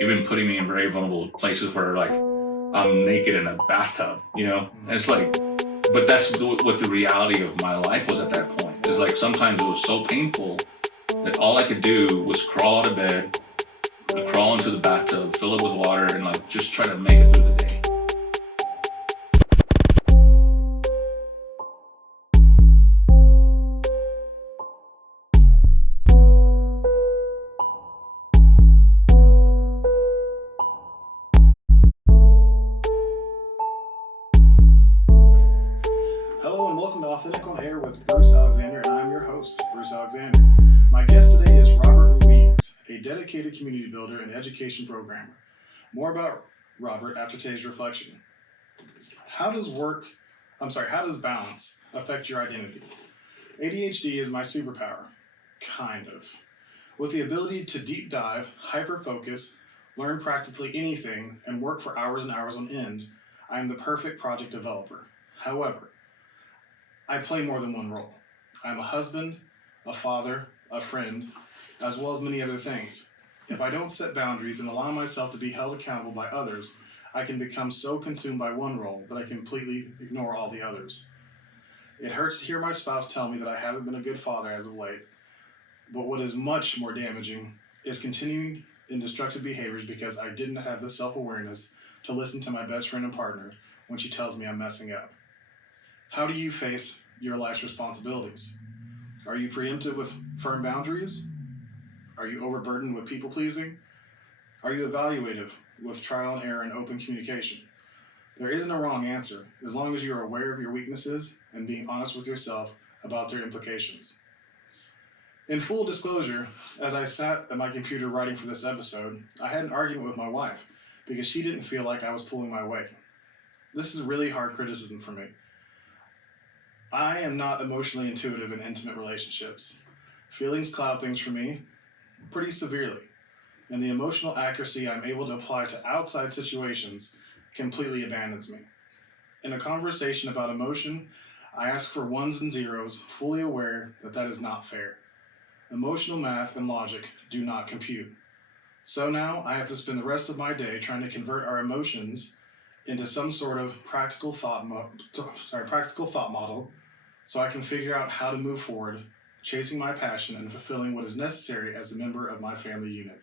even putting me in very vulnerable places where like I'm naked in a bathtub, you know? And it's like, but that's what the reality of my life was at that point. It's like sometimes it was so painful that all I could do was crawl out of bed, crawl into the bathtub, fill it with water, and like just try to make it through the day. Hello and welcome to Authentic on Air with Bruce Alexander, and I'm your host, Bruce Alexander. My guest today is Robert Ruiz, a dedicated community builder and education programmer. More about Robert after today's reflection. How does balance affect your identity? ADHD is my superpower. Kind of. With the ability to deep dive, hyper-focus, learn practically anything, and work for hours and hours on end, I am the perfect project developer. However, I play more than one role. I'm a husband, a father, a friend, as well as many other things. If I don't set boundaries and allow myself to be held accountable by others, I can become so consumed by one role that I completely ignore all the others. It hurts to hear my spouse tell me that I haven't been a good father as of late, but what is much more damaging is continuing in destructive behaviors because I didn't have the self-awareness to listen to my best friend and partner when she tells me I'm messing up. How do you face your life's responsibilities? Are you preemptive with firm boundaries? Are you overburdened with people pleasing? Are you evaluative with trial and error and open communication? There isn't a wrong answer as long as you are aware of your weaknesses and being honest with yourself about their implications. In full disclosure, as I sat at my computer writing for this episode, I had an argument with my wife because she didn't feel like I was pulling my weight. This is really hard criticism for me. I am not emotionally intuitive in intimate relationships. Feelings cloud things for me pretty severely, and the emotional accuracy I'm able to apply to outside situations completely abandons me. In a conversation about emotion, I ask for ones and zeros, fully aware that that is not fair. Emotional math and logic do not compute. So now I have to spend the rest of my day trying to convert our emotions into some sort of practical thought model so I can figure out how to move forward, chasing my passion and fulfilling what is necessary as a member of my family unit.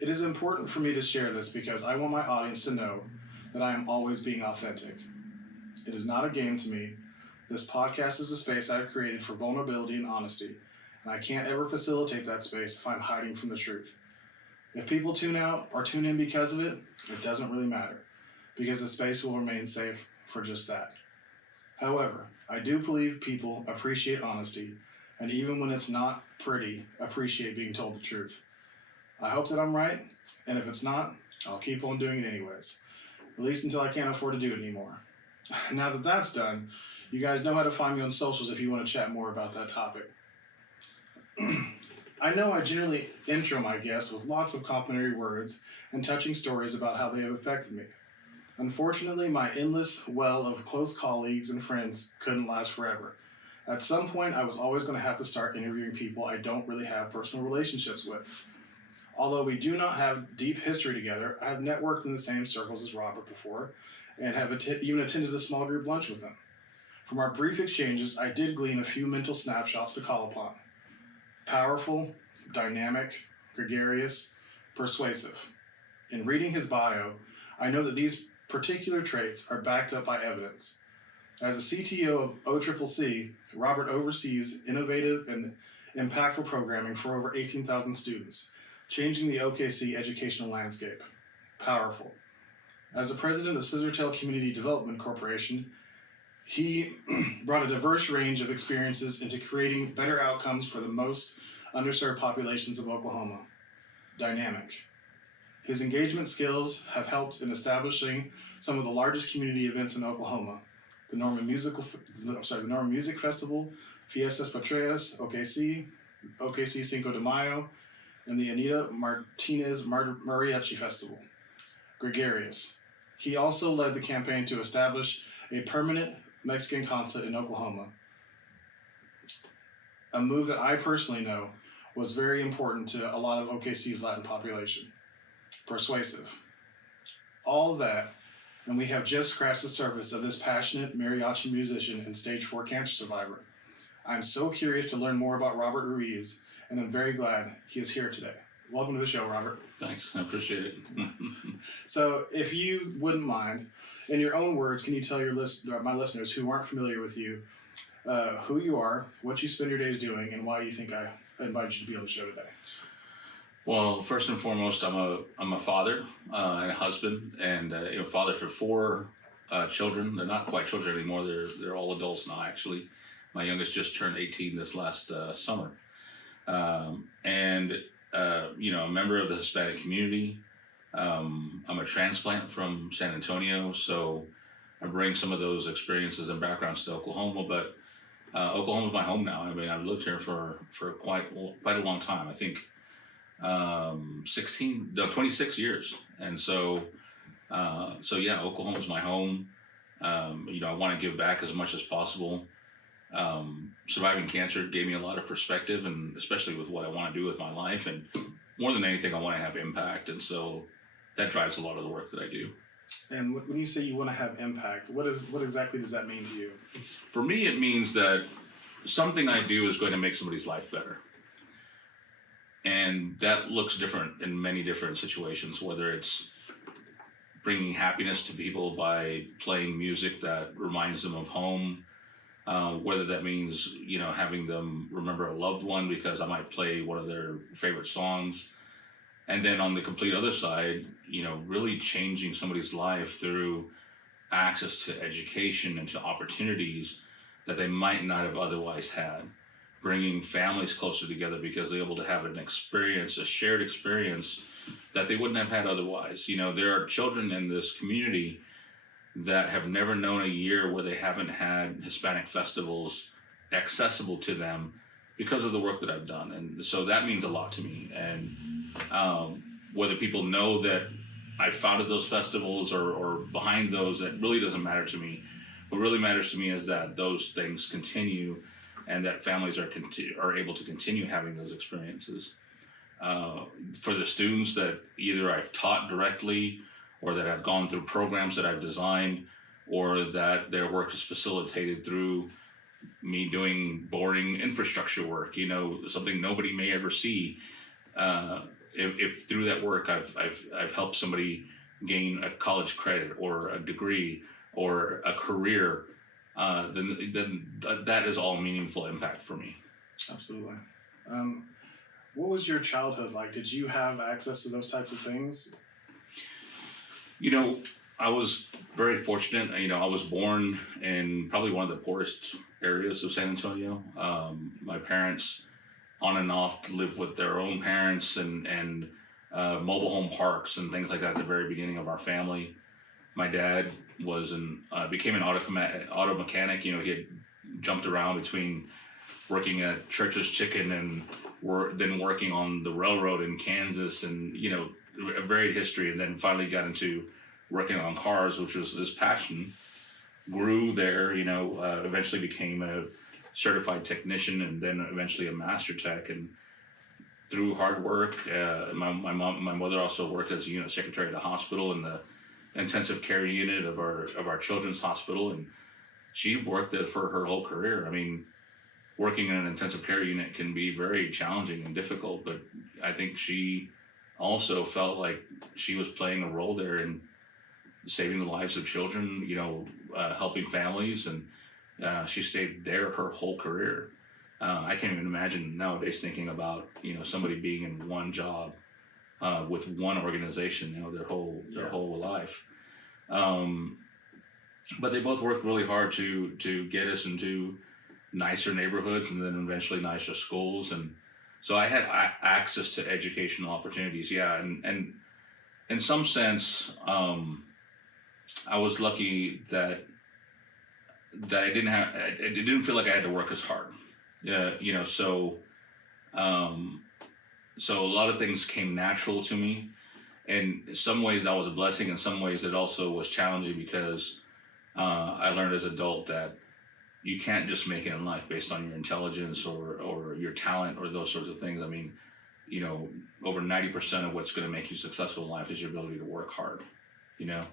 It is important for me to share this because I want my audience to know that I am always being authentic. It is not a game to me. This podcast is a space I have created for vulnerability and honesty, and I can't ever facilitate that space if I'm hiding from the truth. If people tune out or tune in because of it, it doesn't really matter, because the space will remain safe for just that. However, I do believe people appreciate honesty, and even when it's not pretty, appreciate being told the truth. I hope that I'm right, and if it's not, I'll keep on doing it anyways, at least until I can't afford to do it anymore. Now that that's done, you guys know how to find me on socials if you want to chat more about that topic. I know I generally intro my guests with lots of complimentary words and touching stories about how they have affected me. Unfortunately, my endless well of close colleagues and friends couldn't last forever. At some point, I was always going to have to start interviewing people I don't really have personal relationships with. Although we do not have deep history together, I have networked in the same circles as Robert before and have even attended a small group lunch with him. From our brief exchanges, I did glean a few mental snapshots to call upon. Powerful, dynamic, gregarious, persuasive. In reading his bio, I know that these particular traits are backed up by evidence. As a CTO of OCCC, Robert oversees innovative and impactful programming for over 18,000 students, changing the OKC educational landscape. Powerful. As the president of Scissortail Community Development Corporation, he brought a diverse range of experiences into creating better outcomes for the most underserved populations of Oklahoma. Dynamic. His engagement skills have helped in establishing some of the largest community events in Oklahoma: the Norman Music Festival, Fiestas Patrias, OKC Cinco de Mayo, and the Anita Martinez Mariachi Festival. Gregarious. He also led the campaign to establish a permanent Mexican consulate in Oklahoma, a move that I personally know was very important to a lot of OKC's Latin population. persuasive. All that, and we have just scratched the surface of this passionate mariachi musician and stage 4 cancer survivor. I'm so curious to learn more about Robert Ruiz, and I'm very glad he is here today. Welcome to the show, Robert. Thanks, I appreciate it. So, if you wouldn't mind, in your own words, can you tell my listeners who aren't familiar with you, who you are, what you spend your days doing, and why you think I invited you to be on the show today? Well, first and foremost, I'm a father and a husband, and father to 4 children. They're not quite children anymore. They're all adults now. Actually, my youngest just turned 18 this last summer, and a member of the Hispanic community. I'm a transplant from San Antonio, so I bring some of those experiences and backgrounds to Oklahoma. But Oklahoma is my home now. I mean, I've lived here for quite a long time. I think 26 years. And so Oklahoma is my home. I want to give back as much as possible. Surviving cancer gave me a lot of perspective, and especially with what I want to do with my life. And more than anything, I want to have impact. And so that drives a lot of the work that I do. And when you say you want to have impact, what exactly does that mean to you? For me, it means that something I do is going to make somebody's life better. And that looks different in many different situations, whether it's bringing happiness to people by playing music that reminds them of home, whether that means, having them remember a loved one because I might play one of their favorite songs. And then on the complete other side, really changing somebody's life through access to education and to opportunities that they might not have otherwise had. Bringing families closer together because they're able to have a shared experience that they wouldn't have had otherwise. There are children in this community that have never known a year where they haven't had Hispanic festivals accessible to them because of the work that I've done. And so that means a lot to me. And whether people know that I founded those festivals or behind those, that really doesn't matter to me. What really matters to me is that those things continue and that families are able to continue having those experiences. For the students that either I've taught directly or that have gone through programs that I've designed, or that their work is facilitated through me doing boring infrastructure work, something nobody may ever see. If through that work I've helped somebody gain a college credit or a degree or a career, then that is all meaningful impact for me. Absolutely. What was your childhood like? Did you have access to those types of things? I was very fortunate. I was born in probably one of the poorest areas of San Antonio. My parents, on and off, lived with their own parents and mobile home parks and things like that at the very beginning of our family. My dad became an auto mechanic. He had jumped around between working at Church's Chicken and then working on the railroad in Kansas, and a varied history, and then finally got into working on cars, which was his passion. Grew there, eventually became a certified technician and then eventually a master tech. And through hard work, my mother also worked as a unit secretary at the hospital in the intensive care unit of our children's hospital, and she worked there for her whole career. I mean, working in an intensive care unit can be very challenging and difficult, but I think she also felt like she was playing a role there in saving the lives of children, helping families, and she stayed there her whole career. I can't even imagine nowadays thinking about somebody being in one job with one organization, their whole life. But they both worked really hard to get us into nicer neighborhoods and then eventually nicer schools, and so I had access to educational opportunities. Yeah, and in some sense, I was lucky that I didn't feel like I had to work as hard. So a lot of things came natural to me. In some ways that was a blessing. In some ways it also was challenging because I learned as an adult that you can't just make it in life based on your intelligence or your talent or those sorts of things. I mean, over 90% of what's going to make you successful in life is your ability to work hard, you know.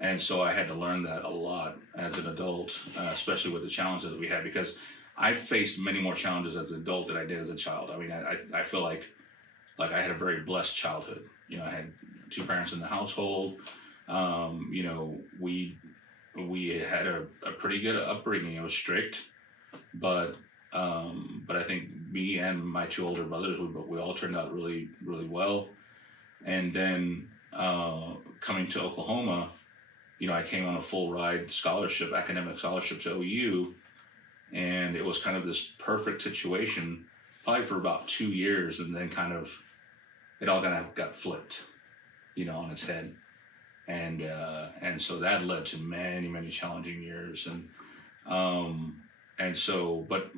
And so I had to learn that a lot as an adult, especially with the challenges that we had, because I faced many more challenges as an adult than I did as a child. I mean, I feel like I had a very blessed childhood. I had two parents in the household. We had a pretty good upbringing. It was strict, but I think me and my two older brothers, we all turned out really, really well. And then coming to Oklahoma, I came on a full ride scholarship, academic scholarship to OU, and it was kind of this perfect situation, probably for about 2 years, and then kind of it all kind of got flipped, on its head, and so that led to many, many challenging years, and so, but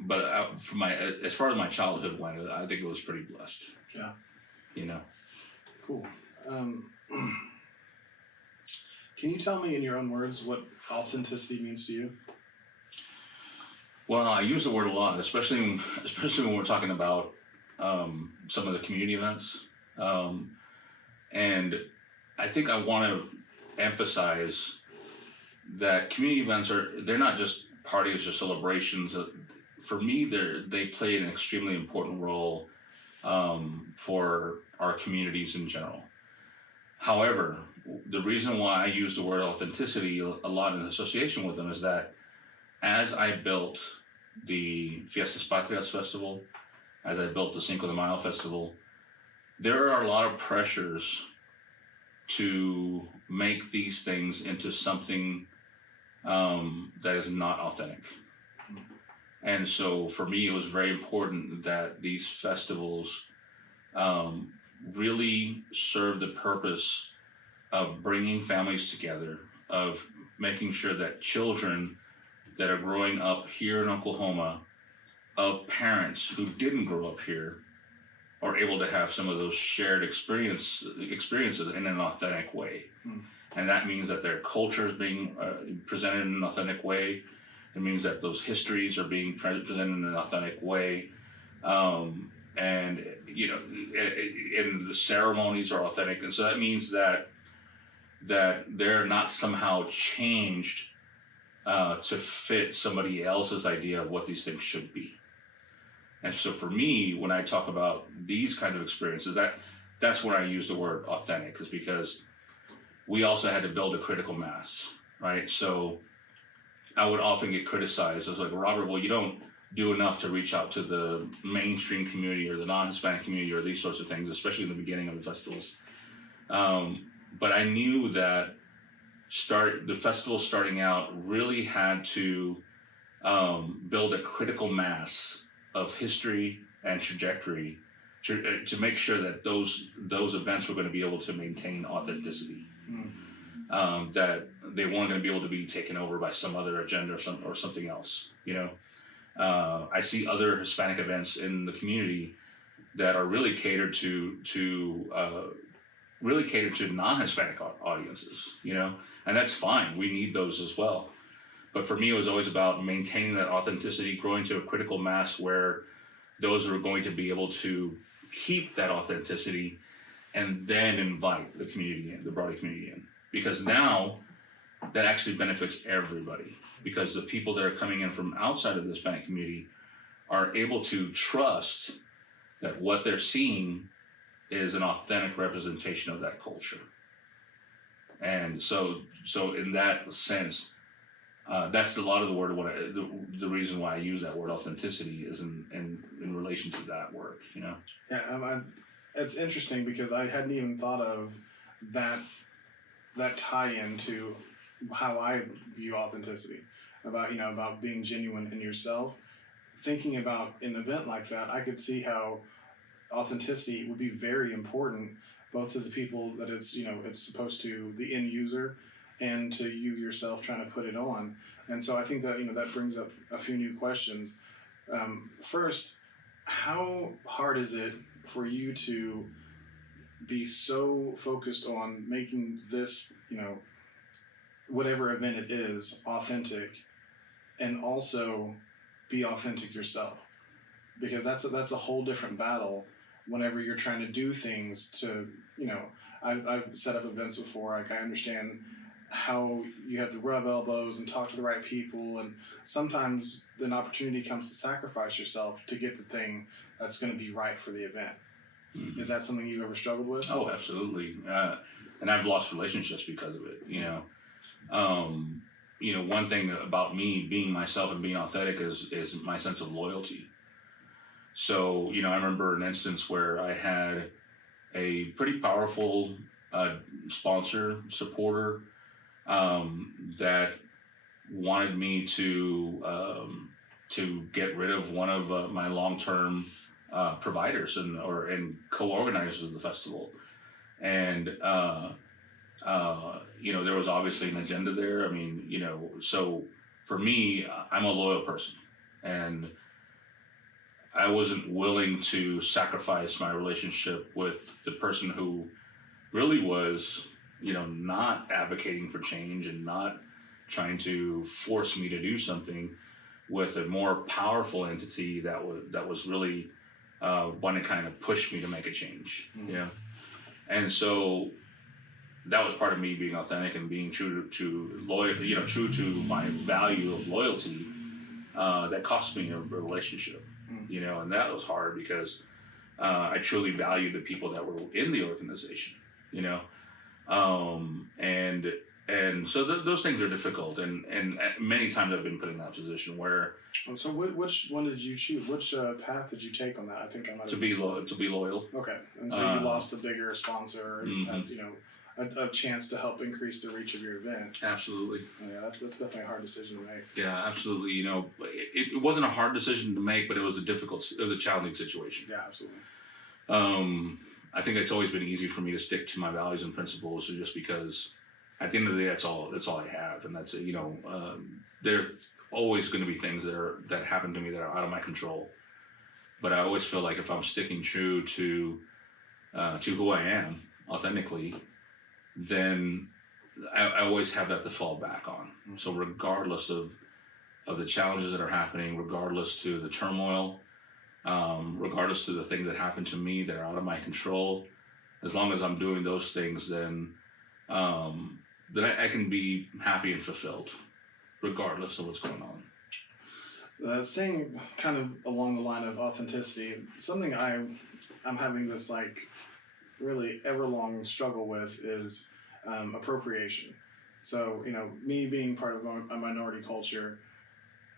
as far as my childhood went, I think it was pretty blessed. Yeah. Cool. Can you tell me in your own words what authenticity means to you? Well, I use the word a lot, especially when we're talking about some of the community events, and I think I want to emphasize that community events they're not just parties or celebrations. For me, they play an extremely important role for our communities in general. However, the reason why I use the word authenticity a lot in association with them is that as I built the Fiestas Patrias Festival, as I built the Cinco de Mayo Festival, there are a lot of pressures to make these things into something that is not authentic. And so for me, it was very important that these festivals really serve the purpose of bringing families together, of making sure that children that are growing up here in Oklahoma, of parents who didn't grow up here, are able to have some of those shared experiences in an authentic way. And that means that their culture is being presented in an authentic way. It means that those histories are being presented in an authentic way. And the ceremonies are authentic. And so that means that they're not somehow changed to fit somebody else's idea of what these things should be. And so for me, when I talk about these kinds of experiences, that's where I use the word authentic, is because we also had to build a critical mass, right? So I would often get criticized. I was like, Robert, well, you don't do enough to reach out to the mainstream community or the non-Hispanic community or these sorts of things, especially in the beginning of the festivals. But I knew that the festival starting out really had to build a critical mass of history and trajectory to make sure that those events were going to be able to maintain authenticity. That they weren't going to be able to be taken over by some other agenda or something else. I see other Hispanic events in the community that are really catered to non-Hispanic audiences. And that's fine. We need those as well. But for me, it was always about maintaining that authenticity, growing to a critical mass where those are going to be able to keep that authenticity and then invite the community in, the broader community in. Because now that actually benefits everybody, because the people that are coming in from outside of the Hispanic community are able to trust that what they're seeing is an authentic representation of that culture. And so in that sense, that's a lot of the reason why I use that word authenticity is in relation to that work, Yeah, it's interesting because I hadn't even thought of that tie-in to how I view authenticity, about being genuine in yourself. Thinking about an event like that, I could see how authenticity would be very important, both to the people that it's supposed to, the end user, and to you yourself trying to put it on. And so I think that that brings up a few new questions. First, how hard is it for you to be so focused on making this, whatever event it is, authentic, and also be authentic yourself? Because that's a whole different battle whenever you're trying to do things to, I've set up events before. Like I understand how you have to rub elbows and talk to the right people, and sometimes an opportunity comes to sacrifice yourself to get the thing that's going to be right for the event. Mm-hmm. Is that something you've ever struggled with? Oh, absolutely. And I've lost relationships because of it. One thing about me being myself and being authentic is my sense of loyalty. So, I remember an instance where I had a pretty powerful sponsor, supporter, that wanted me to get rid of one of my long-term providers and co-organizers of the festival. And, there was obviously an agenda there. I mean, so for me, I'm a loyal person, and I wasn't willing to sacrifice my relationship with the person who really was, not advocating for change and not trying to force me to do something, with a more powerful entity that was really wanting to kind of push me to make a change. Mm-hmm. And so that was part of me being authentic and being true to loyal, true to my value of loyalty. That cost me a relationship, and that was hard because I truly valued the people that were in the organization, and so those things are difficult, and many times I've been put in that position where. So which one did you choose? Which path did you take on that? I think I might have to be loyal. Okay, and so you lost the bigger sponsor, and had, a chance to help increase the reach of your event. Absolutely. Yeah, that's definitely a hard decision to make. Yeah, absolutely. It wasn't a hard decision to make, but it was a challenging situation. Yeah, absolutely. I think it's always been easy for me to stick to my values and principles, just because at the end of the day, that's all I have, and that's there's always going to be things that happen to me that are out of my control. But I always feel like if I'm sticking true to who I am authentically, then I always have that to fall back on. Mm-hmm. So regardless of the challenges that are happening, regardless to the turmoil, regardless to the things that happen to me that are out of my control, as long as I'm doing those things, then I can be happy and fulfilled, regardless of what's going on. Staying kind of along the line of authenticity, something I'm having this really ever-long struggle with is appropriation. So, me being part of a minority culture,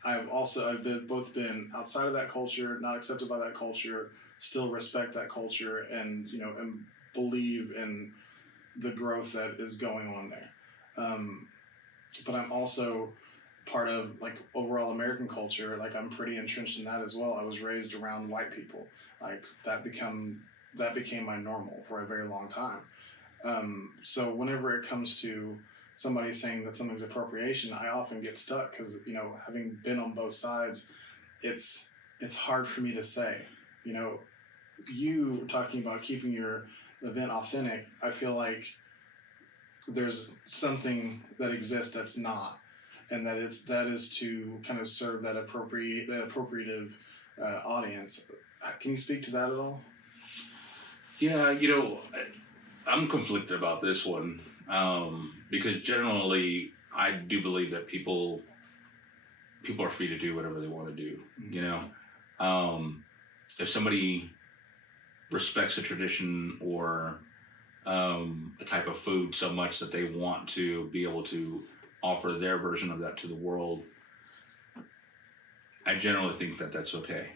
I've both been outside of that culture, not accepted by that culture, still respect that culture, and and believe in the growth that is going on there. But I'm also part of overall American culture. I'm pretty entrenched in that as well. I was raised around white people. That became my normal for a very long time. So whenever it comes to somebody saying that something's appropriation, I often get stuck because, having been on both sides, it's hard for me to say. You talking about keeping your event authentic, I feel like there's something that exists that's not, and that is to kind of serve that appropriative audience. Can you speak to that at all? Yeah, I'm conflicted about this one, because generally I do believe that people are free to do whatever they want to do. Mm-hmm. If somebody respects a tradition or a type of food so much that they want to be able to offer their version of that to the world, I generally think that that's okay.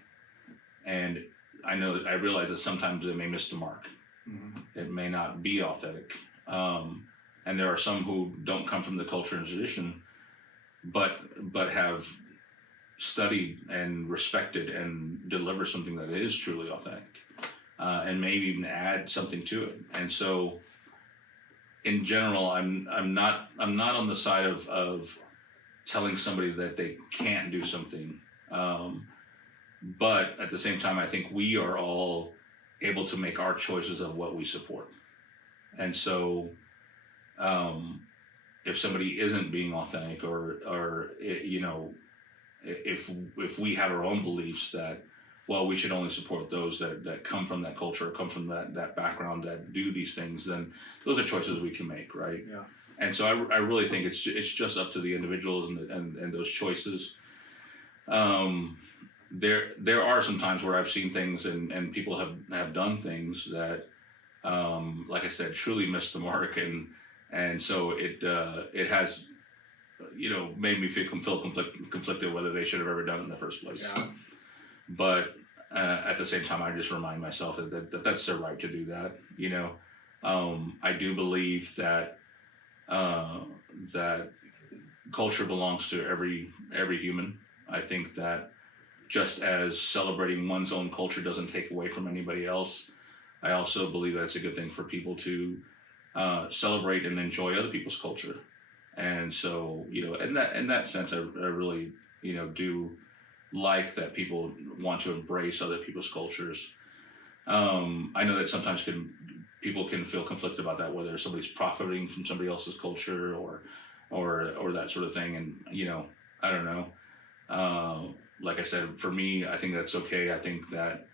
And I realize that sometimes they may miss the mark. Mm-hmm. It may not be authentic. And there are some who don't come from the culture and tradition, but have studied and respected and deliver something that is truly authentic, and maybe even add something to it. And so, in general, I'm not on the side of telling somebody that they can't do something. But at the same time, I think we are all able to make our choices of what we support. And so, if somebody isn't being authentic, or if we have our own beliefs that well, we should only support those that come from that culture, or come from that background, that do these things, then those are choices we can make, right? Yeah. And so I really think it's just up to the individuals and those choices. There are some times where I've seen things and people have done things that, like I said, truly missed the mark, and so it has, made me feel conflicted whether they should have ever done it in the first place. Yeah. But at the same time, I just remind myself that that's their right to do that. I do believe that that culture belongs to every human. I think that just as celebrating one's own culture doesn't take away from anybody else, I also believe that it's a good thing for people to celebrate and enjoy other people's culture. And so, in that sense, I really, do like that people want to embrace other people's cultures. I know that sometimes people can feel conflicted about that, whether somebody's profiting from somebody else's culture or that sort of thing. And, I don't know. Like I said, for me, I think that's okay. I think that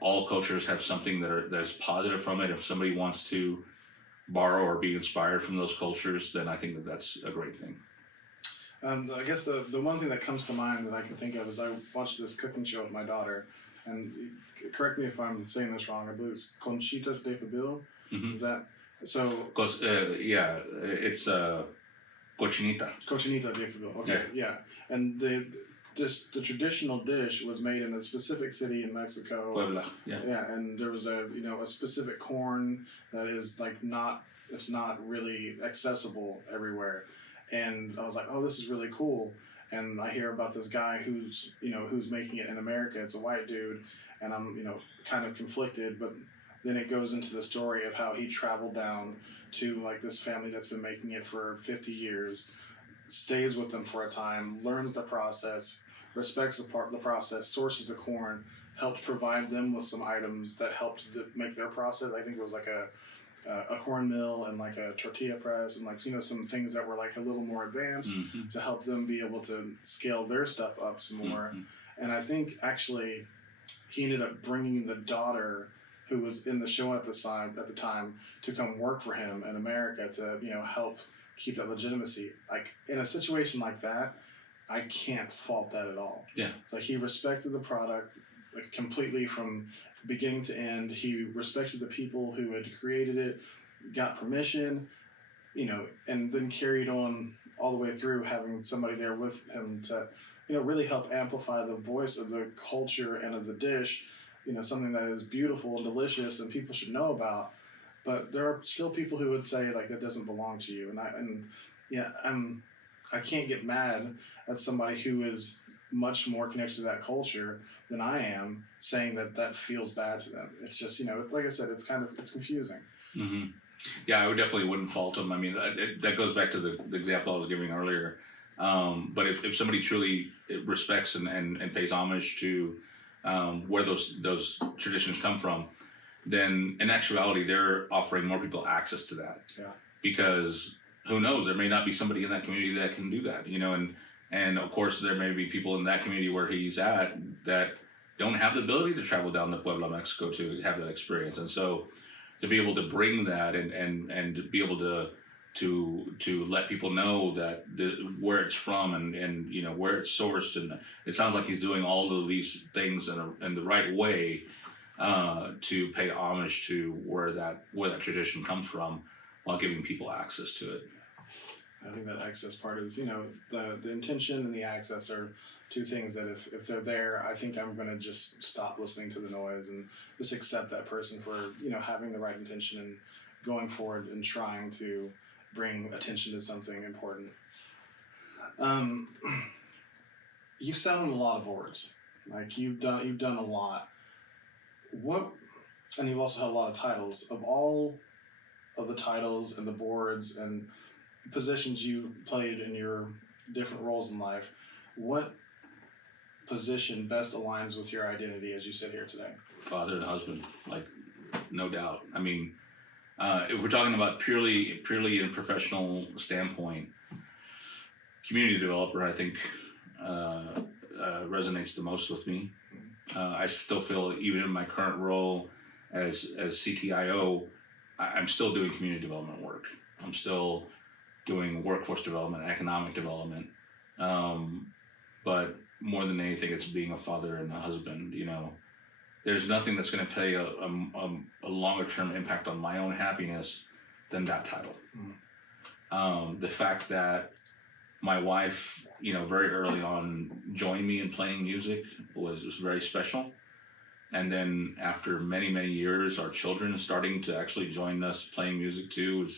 all cultures have something that's positive from it. If somebody wants to borrow or be inspired from those cultures, then I think that's a great thing. I guess the one thing that comes to mind that I can think of is I watched this cooking show with my daughter, and correct me if I'm saying this wrong, I believe it's Conchitas de Pibil. Mm-hmm. Is that so? It's cochinita. Cochinita de Pibil. Okay, yeah. And the traditional dish was made in a specific city in Mexico. Puebla. Yeah. Yeah, and there was a specific corn that is it's not really accessible everywhere. And I was like, oh, this is really cool. And I hear about this guy who's making it in America. It's a white dude, and I'm kind of conflicted. But then it goes into the story of how he traveled down to like this family that's been making it for 50 years, stays with them for a time, learns the process, respects the process, sources the corn, helped provide them with some items that helped make their process. I think it was like a corn mill and like a tortilla press and like some things that were like a little more advanced Mm-hmm. to help them be able to scale their stuff up some more. Mm-hmm. And I think actually he ended up bringing the daughter who was in the show at the time to come work for him in America to help keep that legitimacy. Like in a situation like that, I can't fault that at all. Yeah. Like he respected the product like completely from beginning to end. He respected the people who had created it, got permission, and then carried on all the way through, having somebody there with him to, really help amplify the voice of the culture and of the dish, something that is beautiful and delicious and people should know about. But there are still people who would say like that doesn't belong to you, I can't get mad at somebody who is much more connected to that culture than I am, saying that feels bad to them. It's just like I said, it's confusing. Mm-hmm. Yeah, I definitely wouldn't fault them. I mean, that goes back to the example I was giving earlier. But if somebody truly respects and pays homage to where those traditions come from, then in actuality they're offering more people access to that. Yeah. Because who knows, there may not be somebody in that community that can do that, and of course there may be people in that community where he's at that don't have the ability to travel down to Puebla, Mexico to have that experience. And so to be able to bring that and to be able to let people know that where it's from and where it's sourced, and it sounds like he's doing all of these things in the right way to pay homage to where that tradition comes from, while giving people access to it. I think that access part is, the intention and the access are two things that if they're there, I think I'm going to just stop listening to the noise and just accept that person for, having the right intention and going forward and trying to bring attention to something important. You've sat on a lot of boards. Like you've done a lot. And you've also had a lot of titles. Of all of the titles and the boards and positions you played in your different roles in life, what position best aligns with your identity as you sit here today? Father and husband, like, no doubt. I mean, if we're talking about purely in a professional standpoint, community developer, I think, resonates the most with me. I still feel, even in my current role as CTIO, I'm still doing community development work. I'm still doing workforce development, economic development. But more than anything, it's being a father and a husband. There's nothing that's going to play a longer term impact on my own happiness than that title. The fact that my wife, very early on joined me in playing music was very special. And then after many, many years, our children starting to actually join us playing music too.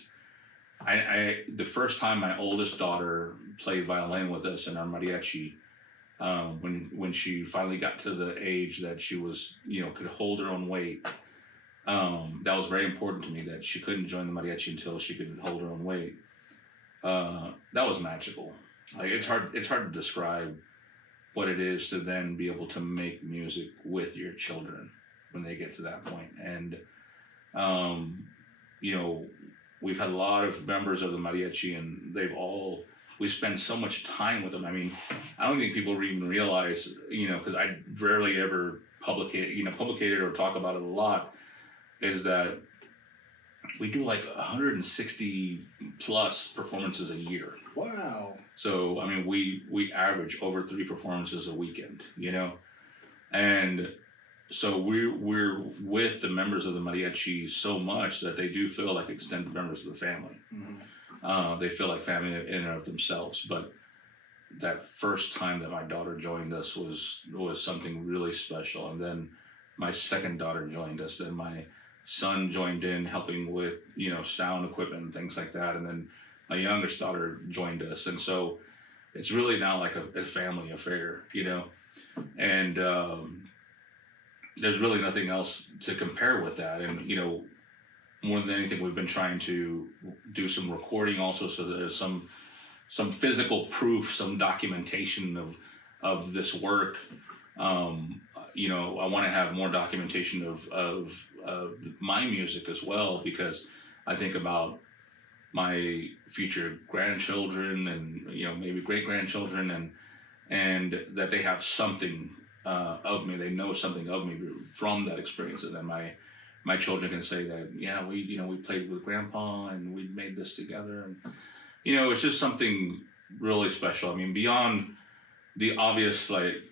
The first time my oldest daughter played violin with us in our mariachi, when she finally got to the age that she was, could hold her own weight, that was very important to me, that she couldn't join the mariachi until she could hold her own weight. That was magical. Like, it's hard to describe what it is to then be able to make music with your children when they get to that point. And, we've had a lot of members of the mariachi, and we spend so much time with them. I mean, I don't think people even realize, because I rarely ever publicated or talk about it a lot, is that we do like 160 plus performances a year. Wow. So, I mean, we average over 3 performances a weekend, and so we're with the members of the mariachi so much that they do feel like extended members of the family. They feel like family in and of themselves. But that first time that my daughter joined us was something really special. And then my second daughter joined us. Then my son joined in, helping with sound equipment and things like that. And then my youngest daughter joined us. And so it's really now like a family affair, and there's really nothing else to compare with that. And more than anything, we've been trying to do some recording also, so that there's some physical proof, some documentation of this work. I want to have more documentation of my music as well, because I think about my future grandchildren and maybe great grandchildren, and that they have something of me. They know something of me from that experience, and then my children can say that, yeah, we played with Grandpa and we made this together, and it's just something really special. I mean, beyond the obvious, the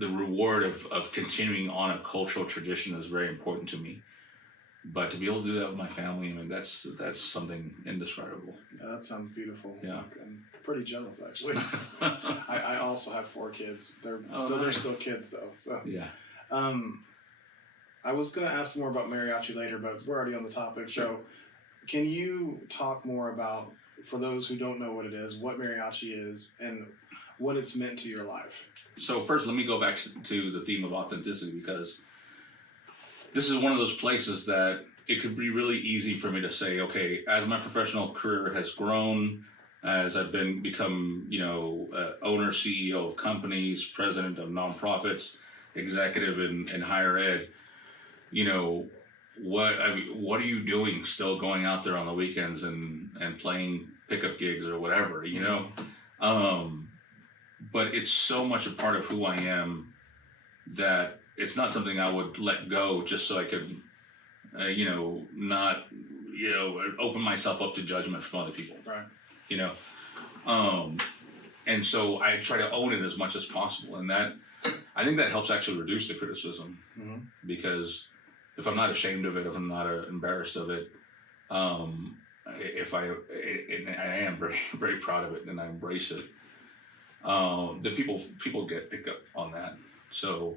reward of continuing on a cultural tradition is very important to me. But to be able to do that with my family, I mean, that's something indescribable. Yeah, that sounds beautiful. Yeah. I'm pretty jealous, actually. I also have 4 kids. They're still kids, though. So yeah. I was going to ask more about mariachi later, but we're already on the topic. Sure. So can you talk more about, for those who don't know what it is, what mariachi is and what it's meant to your life? So first, let me go back to the theme of authenticity, because this is one of those places that it could be really easy for me to say, okay, as my professional career has grown, as I've become, owner, CEO of companies, president of nonprofits, executive in higher ed, what are you doing still going out there on the weekends and playing pickup gigs or whatever, but it's so much a part of who I am that it's not something I would let go just so I could, not, open myself up to judgment from other people. Right. And so I try to own it as much as possible. And I think that helps actually reduce the criticism, because if I'm not ashamed of it, if I'm not embarrassed of it, and I am very, very proud of it and I embrace it, the people pick up on that. So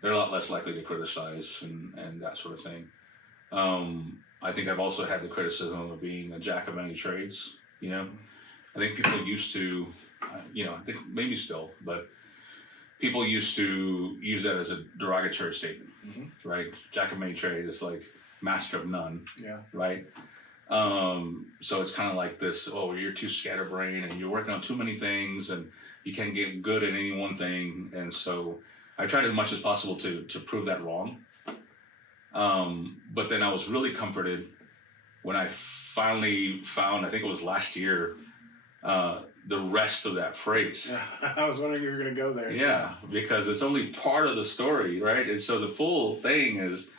they're a lot less likely to criticize and that sort of thing. I think I've also had the criticism of being a jack of many trades. I think people used to, I think maybe still, but people used to use that as a derogatory statement, right? Jack of many trades, it's like master of none, right? So it's kind of like this, oh, you're too scatterbrained and you're working on too many things and you can't get good at any one thing. And so I tried as much as possible to prove that wrong. But then I was really comforted when I finally found, I think it was last year, the rest of that phrase. I was wondering if you were going to go there. Yeah, because it's only part of the story, right? And so the full thing is,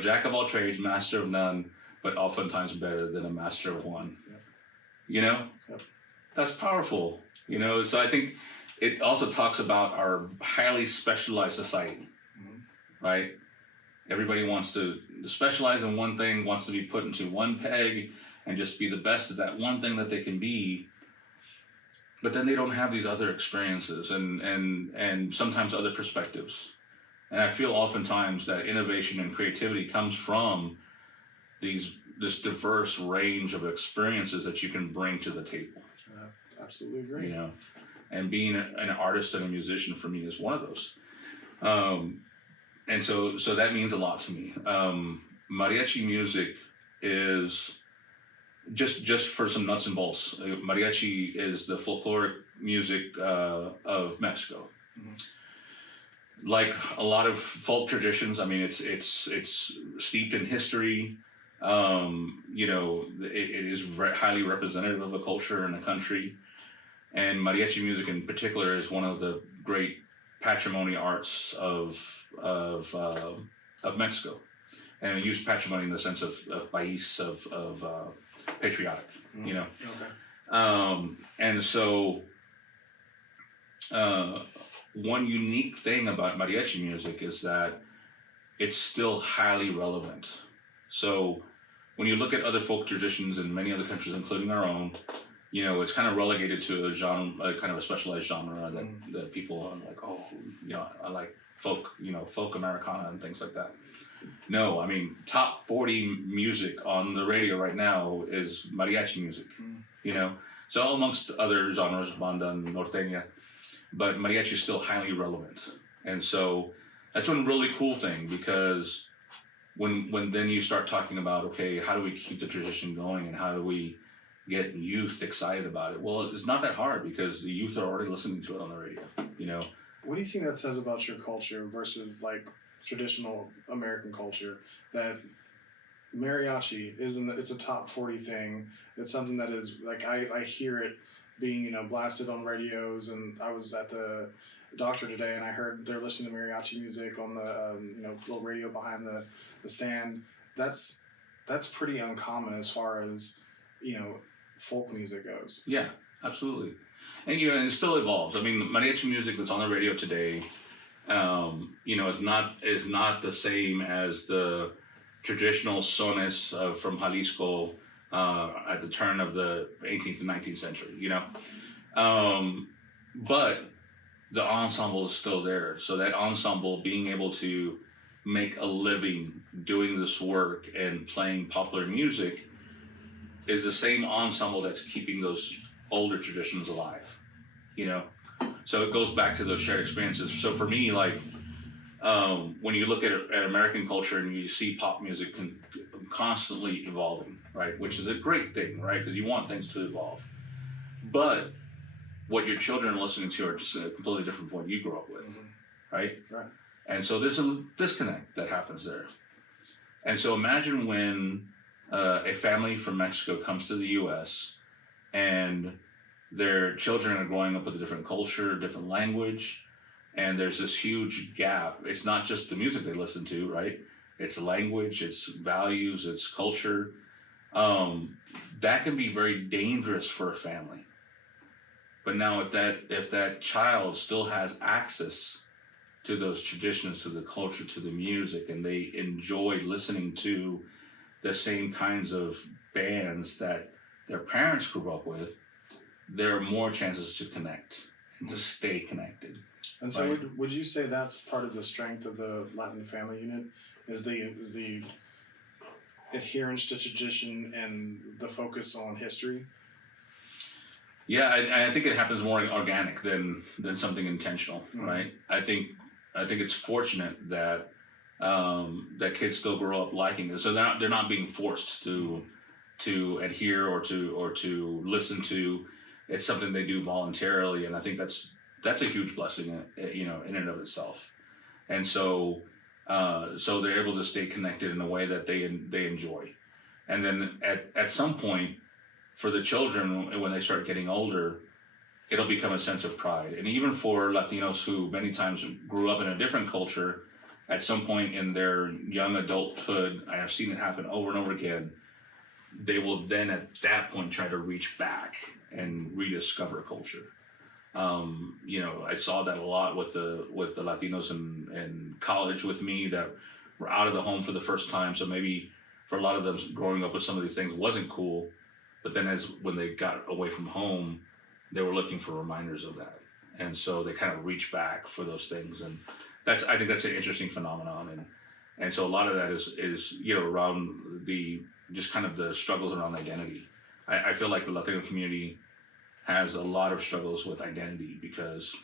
jack of all trades, master of none, but oftentimes better than a master of one. Yep. Yep. That's powerful. So I think it also talks about our highly specialized society, right? Everybody wants to specialize in one thing, wants to be put into one peg and just be the best at that one thing that they can be. But then they don't have these other experiences and sometimes other perspectives. And I feel oftentimes that innovation and creativity comes from this diverse range of experiences that you can bring to the table. Absolutely agree. And being an artist and a musician for me is one of those. And so that means a lot to me. Mariachi music is just for some nuts and bolts. Mariachi is the folkloric music of Mexico. Mm-hmm. Like a lot of folk traditions, I mean, it's steeped in history. It is highly representative of a culture and a country. And mariachi music in particular is one of the great patrimony arts of Mexico. And I use patrimony in the sense of país, of patriotic, Okay. And so one unique thing about mariachi music is that it's still highly relevant. So when you look at other folk traditions in many other countries, including our own, it's kind of relegated to a genre, kind of a specialized genre that people are like, I like folk, folk Americana and things like that. No, I mean, top 40 music on the radio right now is mariachi music, So amongst other genres, banda and norteña, but mariachi is still highly relevant. And so that's one really cool thing, because when then you start talking about, okay, how do we keep the tradition going and how do we get youth excited about it? Well, it's not that hard because the youth are already listening to it on the radio, What do you think that says about your culture versus like traditional American culture, that mariachi it's a top 40 thing? It's something that is like, I hear it being, blasted on radios, and I was at the doctor today and I heard they're listening to mariachi music on the, little radio behind the stand. That's pretty uncommon as far as, folk music goes. Yeah, absolutely. And, and it still evolves. I mean, mariachi music that's on the radio today, is not the same as the traditional sones from Jalisco at the turn of the 18th and 19th century, but the ensemble is still there. So that ensemble being able to make a living doing this work and playing popular music is the same ensemble that's keeping those older traditions alive, So it goes back to those shared experiences. So for me, like, when you look at American culture and you see pop music constantly evolving, right, which is a great thing, right, because you want things to evolve. But what your children are listening to are just a completely different from what you grew up with, right? Right. And so there's a disconnect that happens there. And so imagine when a family from Mexico comes to the U.S. and their children are growing up with a different culture, different language, and there's this huge gap. It's not just the music they listen to, right? It's language, it's values, it's culture. That can be very dangerous for a family. But now if that child still has access to those traditions, to the culture, to the music, and they enjoy listening to the same kinds of bands that their parents grew up with, there are more chances to connect and to stay connected. And so would you say that's part of the strength of the Latin Family Unit, is the adherence to tradition and the focus on history? Yeah, I think it happens more organic than something intentional, right? I think it's fortunate that that kids still grow up liking it, so they're not being forced to adhere or to listen to. It's something they do voluntarily, and I think that's a huge blessing, in and of itself. And so they're able to stay connected in a way that they enjoy. And then at some point, for the children, when they start getting older, it'll become a sense of pride. And even for Latinos who many times grew up in a different culture, at some point in their young adulthood, I have seen it happen over and over again, they will then at that point try to reach back and rediscover culture. I saw that a lot with the Latinos in college with me that were out of the home for the first time. So maybe for a lot of them, growing up with some of these things wasn't cool, but then when they got away from home, they were looking for reminders of that, and so they kind of reach back for those things, and I think that's an interesting phenomenon, and so a lot of that is around the just kind of the struggles around identity. I feel like the Latino community has a lot of struggles with identity because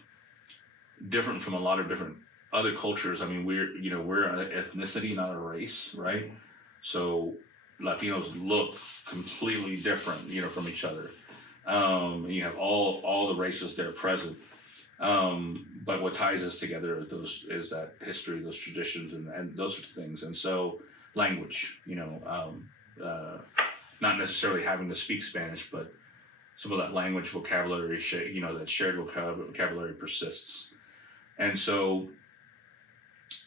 different from a lot of different other cultures. I mean, we're an ethnicity, not a race, right? So Latinos look completely different, from each other. And you have all the races there present. But what ties us together is that history, those traditions, and those sorts of things. And so language, not necessarily having to speak Spanish, but some of that language vocabulary, that shared vocabulary persists. And so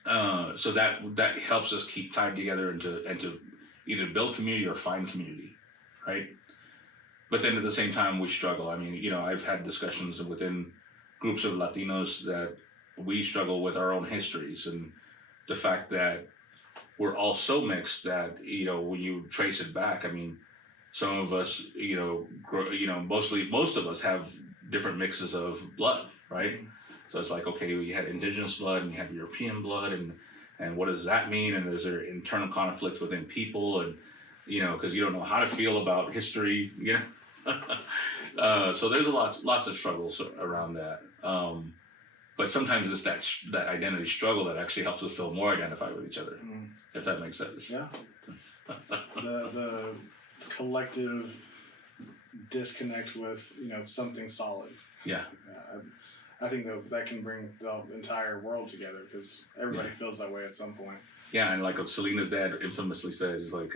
that helps us keep tied together and to either build community or find community, right? But then at the same time, we struggle. I mean, I've had discussions within groups of Latinos that we struggle with our own histories and the fact that we're all so mixed that, when you trace it back, I mean, some of us, most of us have different mixes of blood, right? So it's like, okay, you had indigenous blood and you have European blood, and what does that mean? And is there internal conflict within people? And, because you don't know how to feel about history, so there's lots of struggles around that. But sometimes it's that identity struggle that actually helps us feel more identified with each other, if that makes sense. Yeah. The collective disconnect with something solid. Yeah. I think that can bring the entire world together because everybody feels that way at some point. Yeah, and like what Selena's dad infamously said is like,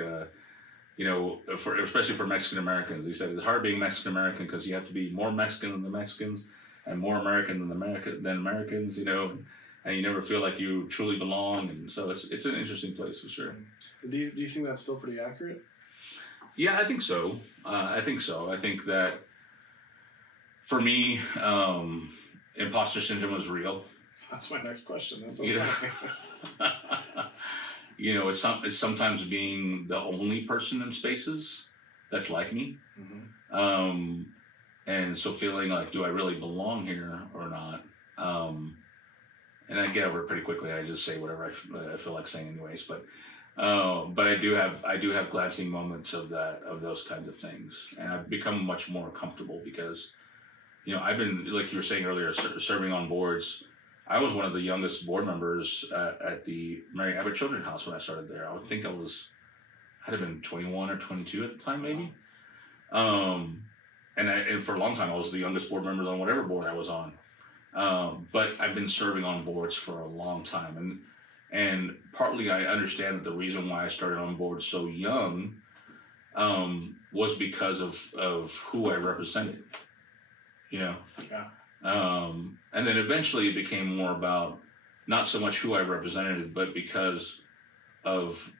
especially for Mexican Americans, he said it's hard being Mexican American because you have to be more Mexican than the Mexicans and more American than Americans, and you never feel like you truly belong, and so it's an interesting place for sure. Do you think that's still pretty accurate? Yeah, I think so. I think that for me, imposter syndrome is real. That's my next question. That's so funny. It's sometimes being the only person in spaces that's like me. Mm-hmm. And so feeling like, do I really belong here or not? And I get over it pretty quickly. I just say whatever I feel like saying anyways. But I do have glancing moments of those kinds of things. And I've become much more comfortable because, I've been, like you were saying earlier, serving on boards. I was one of the youngest board members at the Mary Abbott Children's House when I started there. I would think I'd have been 21 or 22 at the time, maybe. And for a long time, I was the youngest board member on whatever board I was on. But I've been serving on boards for a long time. And partly I understand that the reason why I started on board so young was because of who I represented, Yeah. And then eventually it became more about not so much who I represented, but because of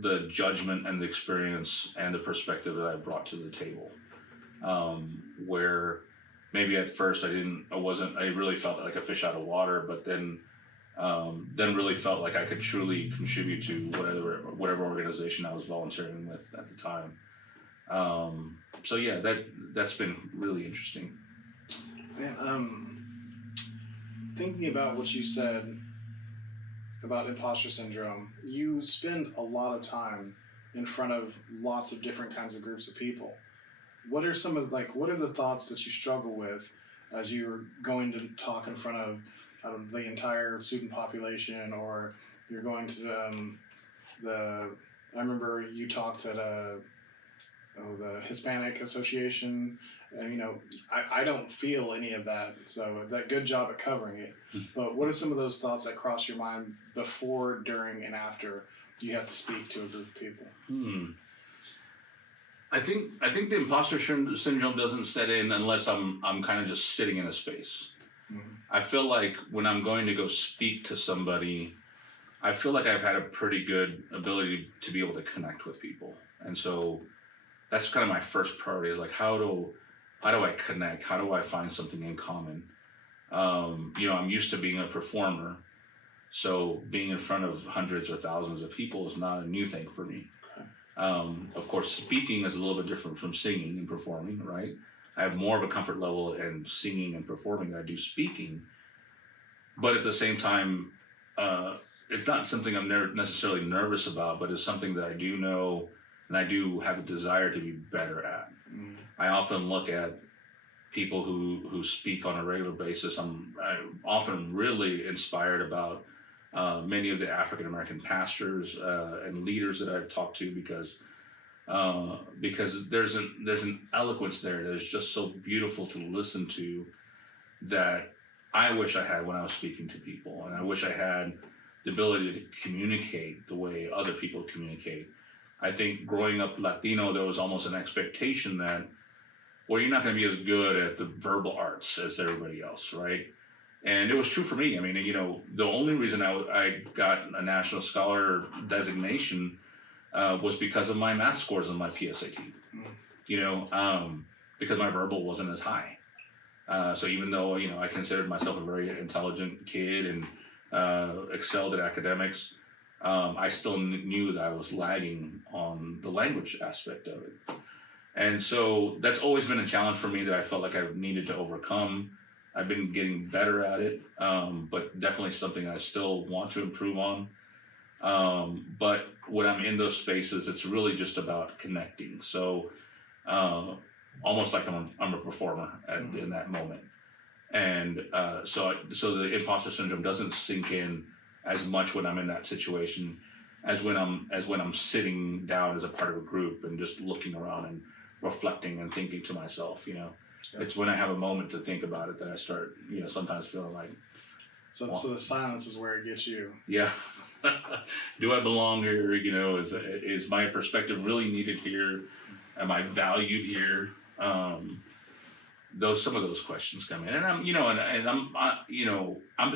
the judgment and the experience and the perspective that I brought to the table. Where maybe at first I really felt like a fish out of water, but then really felt like I could truly contribute to whatever organization I was volunteering with at the time. So yeah, that's been really interesting. Thinking about what you said about imposter syndrome, you spend a lot of time in front of lots of different kinds of groups of people. What are the thoughts that you struggle with as you're going to talk in front of the entire student population, or you're going to I remember you talked at the Hispanic Association, and I don't feel any of that, so that good job at covering it. But what are some of those thoughts that cross your mind before, during, and after you have to speak to a group of people? I think the imposter syndrome doesn't set in unless I'm kind of just sitting in a space. Mm-hmm. I feel like when I'm going to go speak to somebody, I feel like I've had a pretty good ability to be able to connect with people, and so that's kind of my first priority is like how do I connect? How do I find something in common? I'm used to being a performer, so being in front of hundreds or thousands of people is not a new thing for me. Of course, speaking is a little bit different from singing and performing, right? I have more of a comfort level in singing and performing than I do speaking. But at the same time, it's not something I'm necessarily nervous about, but it's something that I do know and I do have the desire to be better at. Mm-hmm. I often look at people who speak on a regular basis. I'm often really inspired about many of the African American pastors and leaders that I've talked to because there's an eloquence there that is just so beautiful to listen to that I wish I had when I was speaking to people, and I wish I had the ability to communicate the way other people communicate. I think growing up Latino, there was almost an expectation that, well, you're not going to be as good at the verbal arts as everybody else, right? And it was true for me. I mean, the only reason I got a National Scholar designation was because of my math scores on my PSAT. Because my verbal wasn't as high. So even though, I considered myself a very intelligent kid and excelled at academics, I still knew that I was lagging on the language aspect of it. And so that's always been a challenge for me that I felt like I needed to overcome. I've been getting better at it, but definitely something I still want to improve on. But when I'm in those spaces, it's really just about connecting. So almost like I'm a performer in that moment. And so the imposter syndrome doesn't sink in as much when I'm in that situation as when I'm sitting down as a part of a group and just looking around and reflecting and thinking to myself, It's when I have a moment to think about it that I start, sometimes feeling like. So the silence is where it gets you. Yeah. Do I belong here? Is my perspective really needed here? Am I valued here? Some of those questions come in, and I'm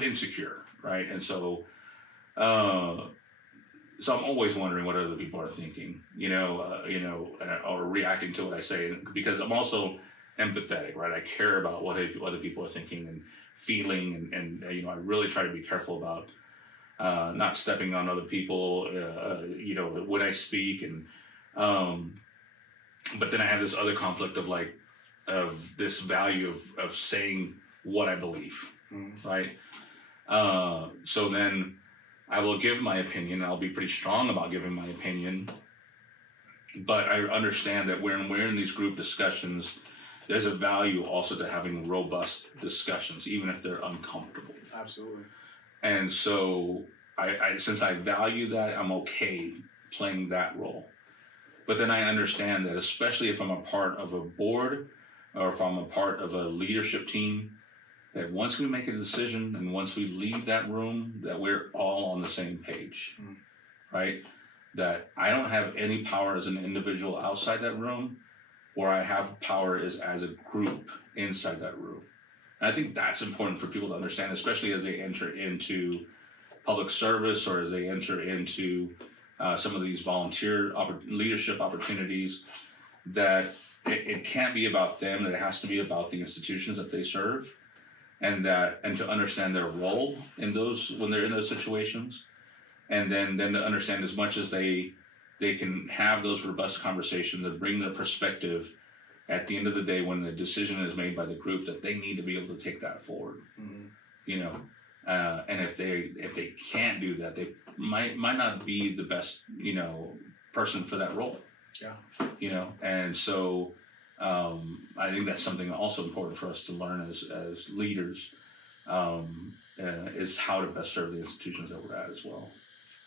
insecure, right? And so I'm always wondering what other people are thinking, or reacting to what I say, because I'm also empathetic, right? I care about what other people are thinking and feeling, and I really try to be careful about not stepping on other people, when I speak, and but then I have this other conflict of this value of saying what I believe, right? So then I will give my opinion. I'll be pretty strong about giving my opinion, but I understand that when we're in these group discussions, there's a value also to having robust discussions, even if they're uncomfortable. Absolutely. And so I since I value that, I'm okay playing that role. But then I understand that, especially if I'm a part of a board or if I'm a part of a leadership team, that once we make a decision and once we leave that room, that we're all on the same page, right? That I don't have any power as an individual outside that room, where I have power is as a group inside that room. And I think that's important for people to understand, especially as they enter into public service or as they enter into some of these volunteer leadership opportunities, that it can't be about them, that it has to be about the institutions that they serve, and to understand their role in those when they're in those situations, and then to understand as much as they can have those robust conversations and bring their perspective. At the end of the day, when the decision is made by the group, that they need to be able to take that forward, and if they can't do that, they might not be the best person for that role. Yeah. And so I think that's something also important for us to learn as leaders, is how to best serve the institutions that we're at as well.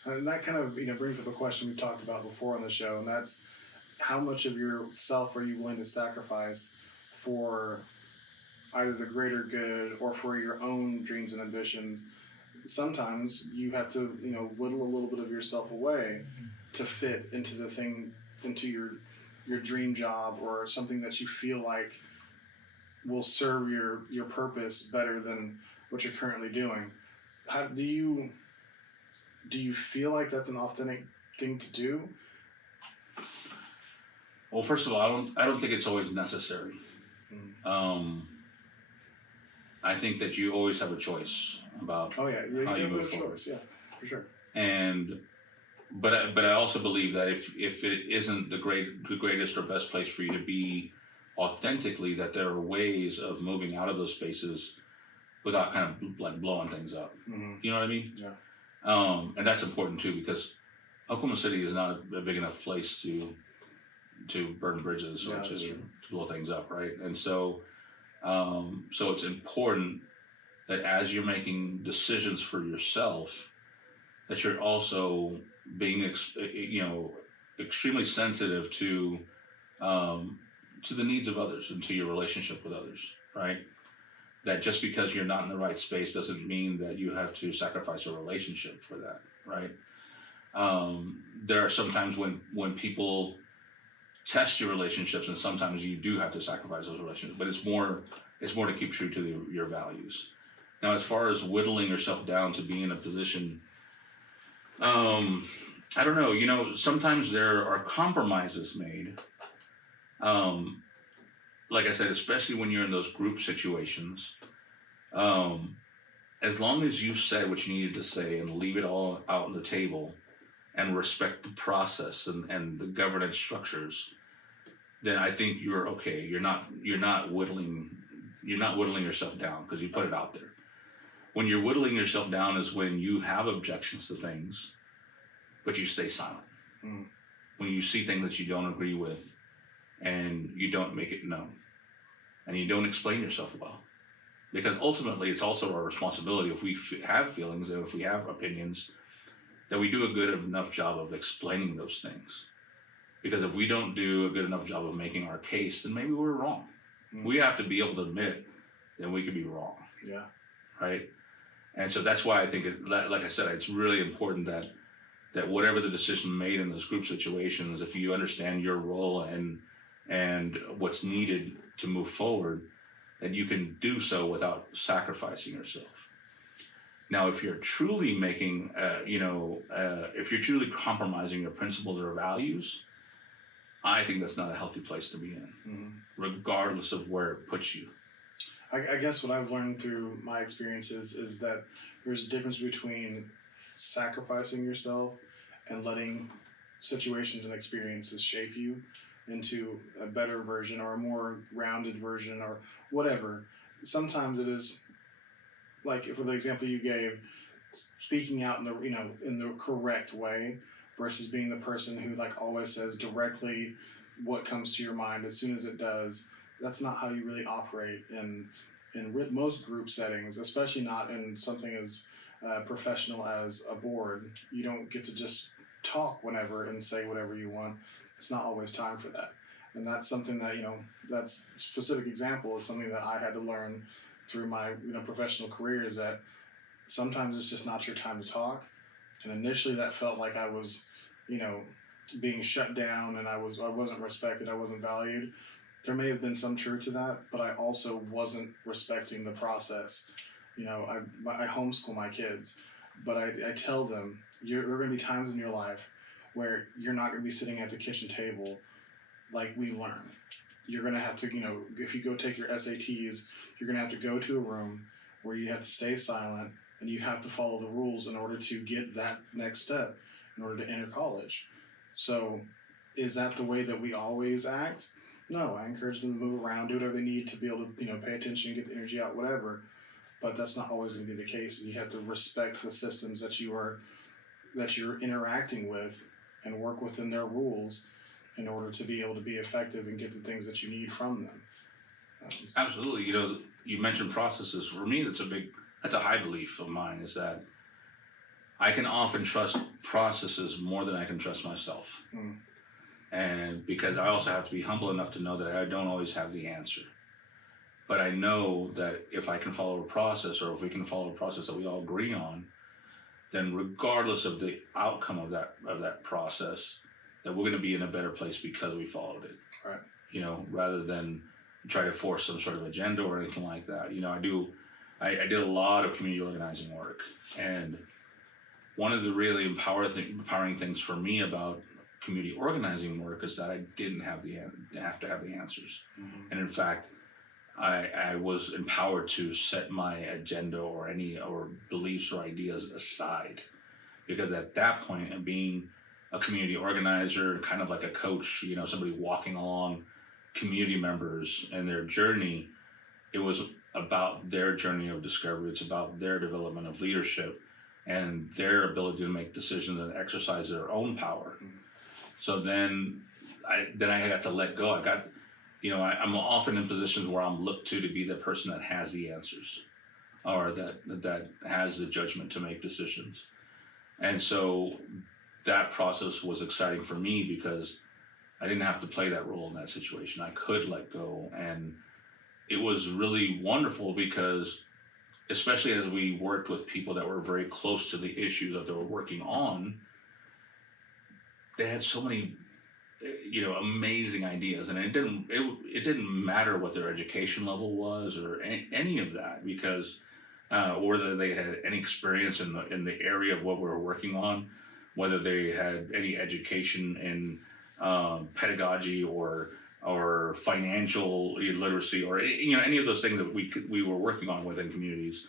And that kind of brings up a question we talked about before on the show, and that's how much of yourself are you willing to sacrifice for either the greater good or for your own dreams and ambitions. Sometimes you have to whittle a little bit of yourself away to fit into the thing, into your dream job or something that you feel like will serve your purpose better than what you're currently doing. How do you feel like that's an authentic thing to do? Well, first of all, I don't think it's always necessary. I think that you always have a choice about how you move have a forward. choice, yeah, for sure. But I also believe that if it isn't the greatest or best place for you to be authentically, that there are ways of moving out of those spaces without kind of like blowing things up. Mm-hmm. You know what I mean? Yeah. And that's important too, because Oklahoma City is not a big enough place to burn bridges or to blow things up, right? And so it's important that as you're making decisions for yourself, that you're also being extremely sensitive to the needs of others and to your relationship with others, right? That just because you're not in the right space doesn't mean that you have to sacrifice a relationship for that, right? There are sometimes when people test your relationships, and sometimes you do have to sacrifice those relationships, but it's more to keep true to your values. Now, as far as whittling yourself down to be in a position, I don't know, sometimes there are compromises made. Like I said, especially when you're in those group situations, as long as you said what you needed to say and leave it all out on the table and respect the process and the governance structures, then I think you're okay. You're not whittling yourself down because you put it out there. When you're whittling yourself down is when you have objections to things, but you stay silent. Mm. When you see things that you don't agree with and you don't make it known and you don't explain yourself well. Because ultimately it's also our responsibility, if we have feelings and if we have opinions, that we do a good enough job of explaining those things. Because if we don't do a good enough job of making our case, then maybe we're wrong. Mm. We have to be able to admit that we could be wrong. Yeah. Right? And so that's why I think, like I said, it's really important that whatever the decision made in those group situations, if you understand your role and what's needed to move forward, that you can do so without sacrificing yourself. Now, if you're truly making, if you're truly compromising your principles or values, I think that's not a healthy place to be in, regardless of where it puts you. I guess what I've learned through my experiences is that there's a difference between sacrificing yourself and letting situations and experiences shape you into a better version or a more rounded version or whatever. Sometimes it is, like for the example you gave, speaking out in the correct way versus being the person who like always says directly what comes to your mind as soon as it does. That's not how you really operate in most group settings, especially not in something as professional as a board. You don't get to just talk whenever and say whatever you want. It's not always time for that. And that's something that, that's a specific example is something that I had to learn through my, professional career, is that sometimes it's just not your time to talk. And initially that felt like I was, being shut down and I wasn't respected, I wasn't valued. There may have been some truth to that, but I also wasn't respecting the process. I homeschool my kids, but I tell them, there are going to be times in your life where you're not going to be sitting at the kitchen table like we learn. You're going to have to, if you go take your SATs, you're going to have to go to a room where you have to stay silent and you have to follow the rules in order to get that next step in order to enter college. So is that the way that we always act? No, I encourage them to move around, do whatever they need to be able to, pay attention, get the energy out, whatever. But that's not always going to be the case. You have to respect the systems that you're interacting with and work within their rules in order to be able to be effective and get the things that you need from them. Absolutely. You mentioned processes. For me, that's a high belief of mine, is that I can often trust processes more than I can trust myself. Mm. And because I also have to be humble enough to know that I don't always have the answer. But I know that if I can follow a process, or if we can follow a process that we all agree on, then regardless of the outcome of that process, that we're going to be in a better place because we followed it. Right. You know, rather than try to force some sort of agenda or anything like that. You know, I did a lot of community organizing work, and one of the really empowering things for me about community organizing work is that I didn't have to have the answers. Mm-hmm. And in fact, I was empowered to set my agenda or beliefs or ideas aside, because at that point, and being a community organizer, kind of like a coach, you know, somebody walking along community members and their journey, it was about their journey of discovery. It's about their development of leadership and their ability to make decisions and exercise their own power. Mm-hmm. So then I got to let go. I'm often in positions where I'm looked to be the person that has the answers, or that has the judgment to make decisions. And so that process was exciting for me because I didn't have to play that role in that situation. I could let go, and it was really wonderful because, especially as we worked with people that were very close to the issues that they were working on, they had so many, you know, amazing ideas, and it didn't matter what their education level was or any of that, because whether they had any experience in the area of what we were working on, whether they had any education in pedagogy or financial literacy, or you know, any of those things that we were working on within communities.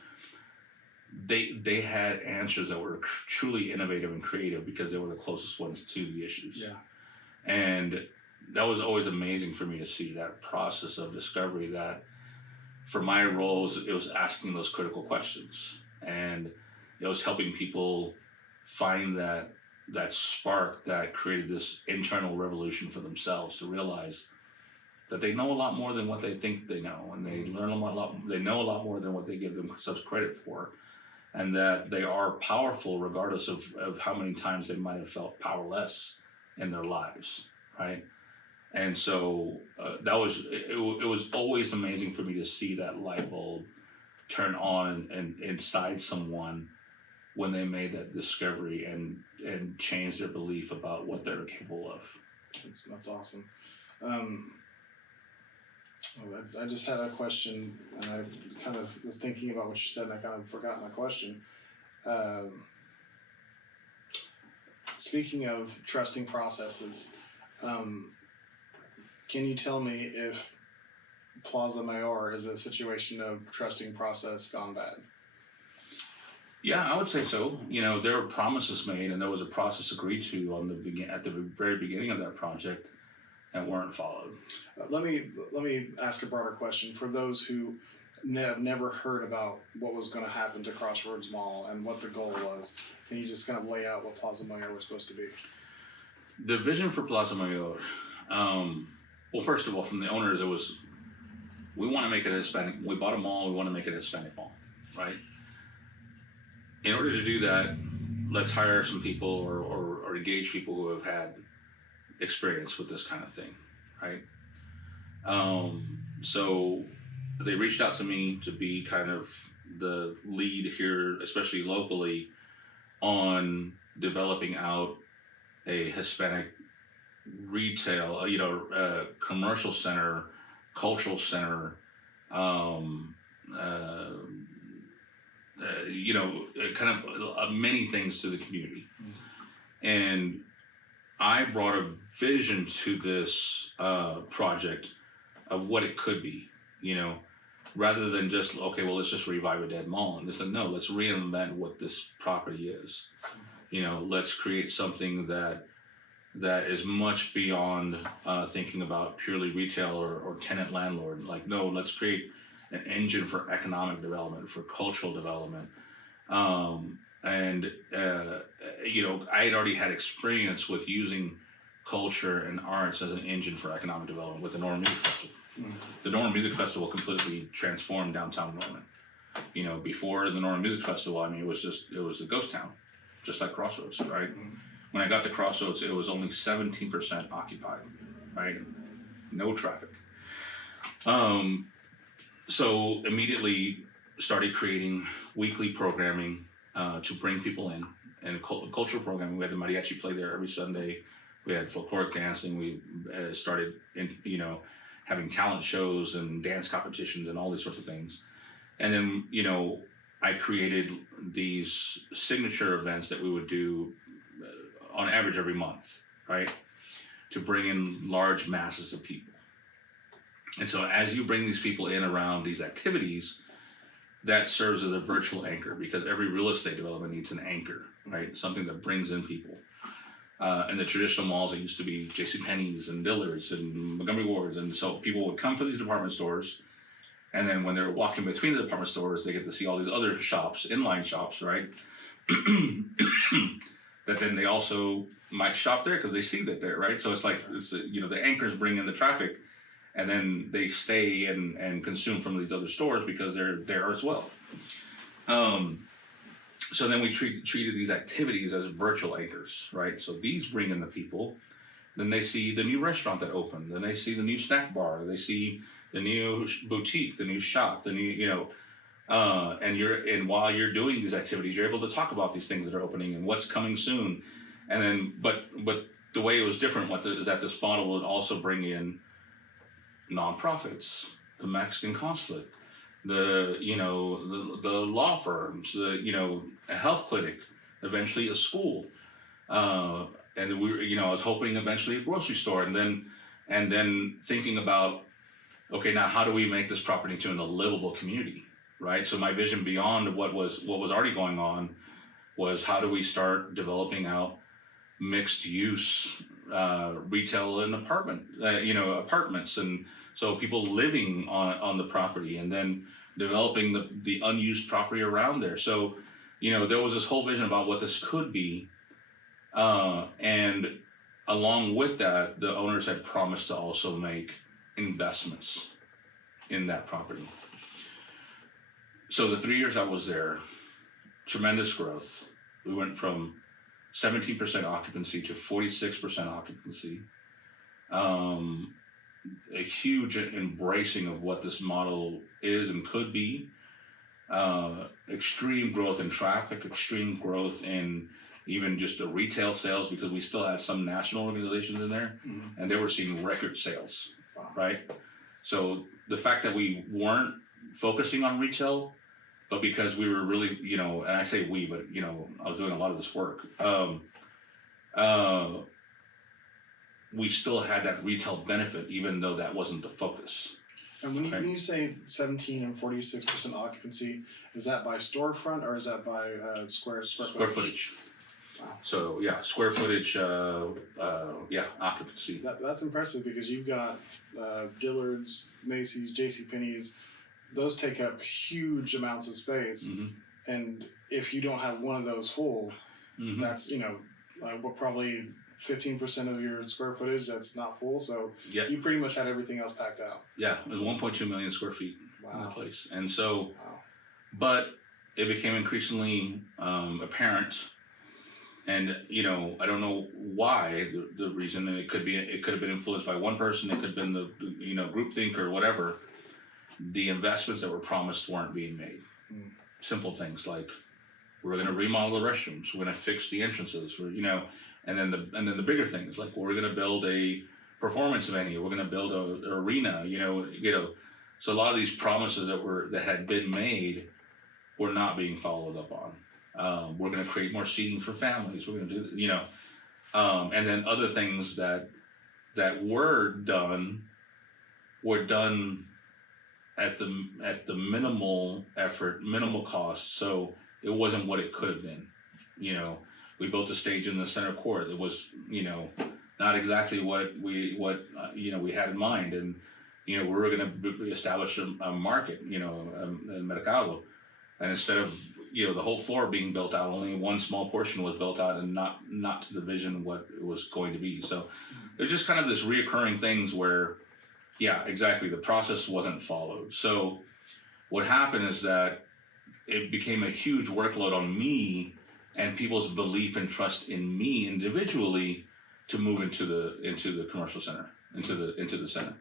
They had answers that were truly innovative and creative because they were the closest ones to the issues. Yeah. And that was always amazing for me to see that process of discovery, that for my roles, it was asking those critical questions, and it was helping people find that spark that created this internal revolution for themselves, to realize that they know a lot more than what they think they know, and they learn they know a lot more than what they give themselves credit for, and that they are powerful regardless of how many times they might have felt powerless in their lives, right? And so it was always amazing for me to see that light bulb turn on and inside someone when they made that discovery and changed their belief about what they're capable of. That's awesome. I just had a question, and I kind of was thinking about what you said, and I kind of forgot my question. Speaking of trusting processes, can you tell me if Plaza Mayor is a situation of trusting process gone bad? Yeah, I would say so. You know, there were promises made, and there was a process agreed to at the very beginning of that project that weren't followed. Let me ask a broader question for those who have never heard about what was going to happen to Crossroads Mall and what the goal was. Can you just kind of lay out what Plaza Mayor was supposed to be? The vision for Plaza Mayor, well, first of all, from the owners, it was, we want to make it a Hispanic. We bought a mall. We want to make it a Hispanic mall, right? In order to do that, let's hire some people or engage people who have had experience with this kind of thing, right? So they reached out to me to be kind of the lead here, especially locally, on developing out a Hispanic retail, commercial center, cultural center, kind of many things to the community. And I brought a vision to this project of what it could be, you know, rather than just, okay, well, let's just revive a dead mall. And they said, no, let's reinvent what this property is. You know, let's create something that is much beyond thinking about purely retail or tenant landlord. Like, no, let's create an engine for economic development, for cultural development. I had already had experience with using culture and arts as an engine for economic development with the Norman Music Festival. Mm-hmm. The Norman Music Festival completely transformed downtown Norman. You know, before the Norman Music Festival, I mean, it was a ghost town, just like Crossroads, right? Mm-hmm. When I got to Crossroads, it was only 17% occupied, right? No traffic. So immediately started creating weekly programming to bring people in, and cultural programming. We had the Mariachi play there every Sunday. We had folkloric dancing. We started, having talent shows and dance competitions and all these sorts of things. And then, I created these signature events that we would do on average every month, right? To bring in large masses of people. And so as you bring these people in around these activities, that serves as a virtual anchor, because every real estate development needs an anchor, right? Something that brings in people. In the traditional malls, it used to be JCPenney's and Dillard's and Montgomery Ward's. And so people would come for these department stores. And then when they're walking between the department stores, they get to see all these other shops, inline shops, right? That then they also might shop there because they see that there, right? So it's like, the anchors bring in the traffic, and then they stay and consume from these other stores because they're there as well. So then we treated these activities as virtual anchors, right? So these bring in the people. Then they see the new restaurant that opened. Then they see the new snack bar. They see the new boutique, the new shop, the new, and while you're doing these activities, you're able to talk about these things that are opening and what's coming soon. And then, but the way it was different is that this model would also bring in nonprofits, the Mexican consulate, the law firms, a health clinic, eventually a school, and I was hoping eventually a grocery store, and then thinking about, okay, now how do we make this property into a livable community, right? So my vision beyond what was already going on was, how do we start developing out mixed use retail and apartments, and so people living on the property, and then developing the unused property around there. So, there was this whole vision about what this could be, and along with that, the owners had promised to also make investments in that property. So the 3 years I was there, tremendous growth. We went from 17% occupancy to 46% occupancy. A huge embracing of what this model is and could be. Extreme growth in traffic, extreme growth in even just the retail sales, because we still had some national organizations in there, and they were seeing record sales, right? So the fact that we weren't focusing on retail, but because we were really, and I say we, but I was doing a lot of this work. We still had that retail benefit, even though that wasn't the focus. And when you say 17 and 46% occupancy, is that by storefront or is that by square footage? Wow. So yeah, square footage, occupancy. That's impressive, because you've got Dillard's, Macy's, JCPenney's. Those take up huge amounts of space, and if you don't have one of those full, that's probably 15% of your square footage that's not full. So you pretty much had everything else packed out. Yeah, it was 1.2 million square feet in the place, and so, but it became increasingly apparent. And I don't know why the reason, and it could have been influenced by one person. It could have been the groupthink or whatever. The investments that were promised weren't being made. Simple things like, we're going to remodel the restrooms, we're going to fix the entrances, and then the bigger things like, we're going to build a performance venue, we're going to build an arena, So a lot of these promises that had been made were not being followed up on. We're going to create more seating for families. We're going to do, and then other things that were done at the minimal effort, minimal cost. So it wasn't what it could have been. We built a stage in the center court. It was, not exactly what we had in mind, and we were going to establish a market, a mercado, and instead of the whole floor being built out, only one small portion was built out, and not to the vision what it was going to be. So there's just kind of this reoccurring things where, yeah, exactly, the process wasn't followed. So what happened is that it became a huge workload on me and people's belief and trust in me individually to move into the commercial center, into the center.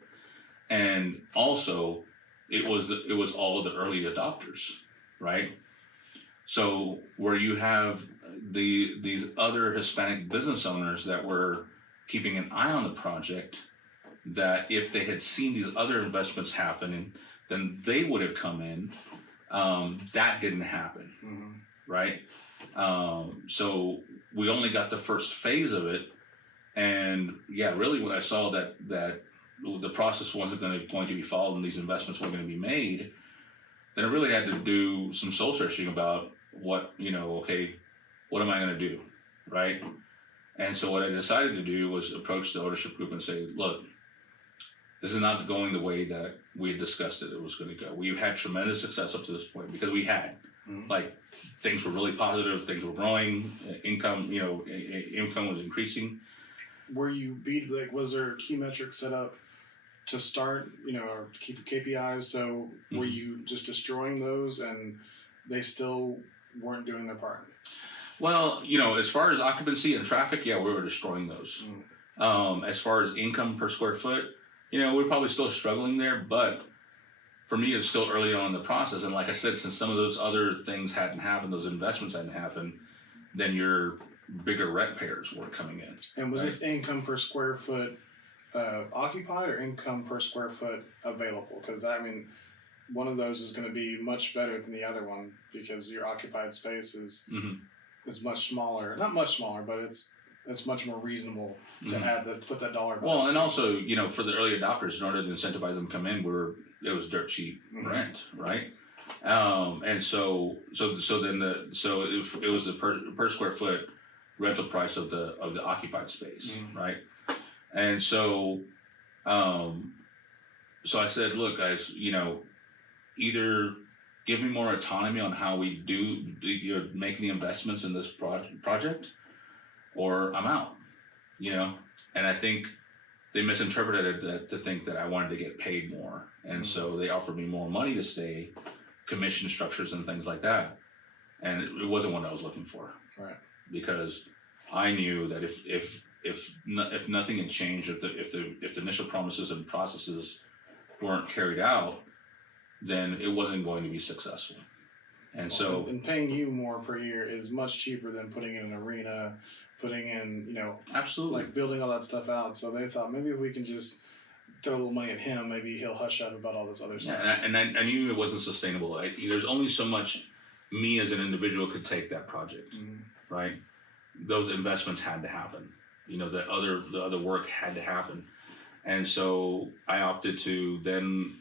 And also it was all of the early adopters, right? So where you have these other Hispanic business owners that were keeping an eye on the project, that if they had seen these other investments happening, then they would have come in. That didn't happen, right? So we only got the first phase of it, and yeah, really, when I saw that the process wasn't going to be followed and these investments weren't going to be made, then I really had to do some soul searching about what, okay, what am I going to do, right? And so what I decided to do was approach the ownership group and say, look, this is not going the way that we had discussed it was going to go. We've had tremendous success up to this point because we had, like, things were really positive, things were growing, income, income was increasing. Were you was there key metrics set up to start, or to keep the KPIs? So were you just destroying those and they still weren't doing their part? Well, as far as occupancy and traffic, yeah, we were destroying those. As far as income per square foot, we're probably still struggling there, but for me, it's still early on in the process. And like I said, since some of those other things hadn't happened, those investments hadn't happened, then your bigger rent payers were coming in. And was this income per square foot occupied or income per square foot available? Because one of those is going to be much better than the other one because your occupied space is much smaller. Not much smaller, but it's much more reasonable to put that dollar. Well, and also, for the early adopters, in order to incentivize them to come in, it was dirt cheap rent, right? And so it was a per square foot rental price of the occupied space, right? And so I said, look, guys, either give me more autonomy on how we you're making the investments in this project, or I'm out, And I think they misinterpreted it to think that I wanted to get paid more. And so they offered me more money to stay, commission structures and things like that. And it wasn't what I was looking for. Right. Because I knew that if nothing had changed, if the initial promises and processes weren't carried out, then it wasn't going to be successful. And so, and paying you more per year is much cheaper than putting in an arena, putting in, absolutely, like building all that stuff out. So they thought maybe if we can just throw a little money at him, maybe he'll hush up about all this other stuff. Yeah, and I knew it wasn't sustainable. There's only so much me as an individual could take that project, right? Those investments had to happen. The other work had to happen. And so I opted to then,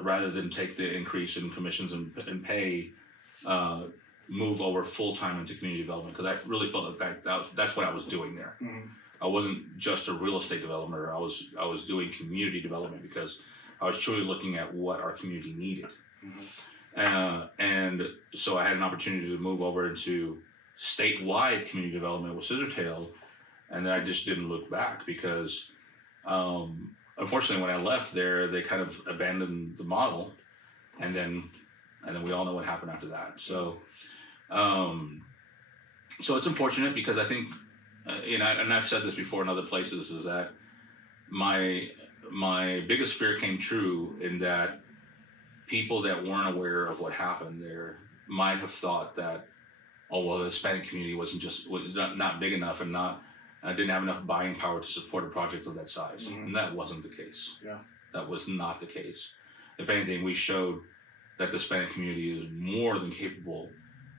rather than take the increase in commissions and pay, move over full-time into community development, because I really felt like that's what I was doing there. I wasn't just a real estate developer. I was doing community development because I was truly looking at what our community needed. And so I had an opportunity to move over into statewide community development with Scissortail, and then I just didn't look back because unfortunately when I left there, they kind of abandoned the model, and then we all know what happened after that. So it's unfortunate because I think, and I've said this before in other places, is that my biggest fear came true in that people that weren't aware of what happened there might have thought that, oh, well, the Hispanic community was not big enough and didn't have enough buying power to support a project of that size. And that wasn't the case. Yeah. That was not the case. If anything, we showed that the Hispanic community is more than capable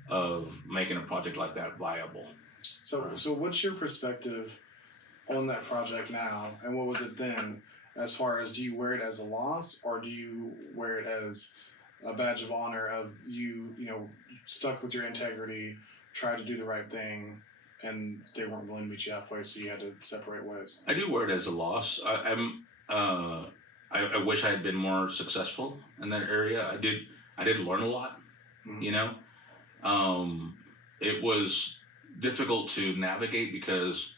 of making a project like that viable. So what's your perspective on that project now, and what was it then? As far as, do you wear it as a loss, or do you wear it as a badge of honor of you stuck with your integrity, tried to do the right thing, and they weren't willing to meet you halfway, so you had to separate ways? I do wear it as a loss. I wish I had been more successful in that area. I did learn a lot. It was difficult to navigate because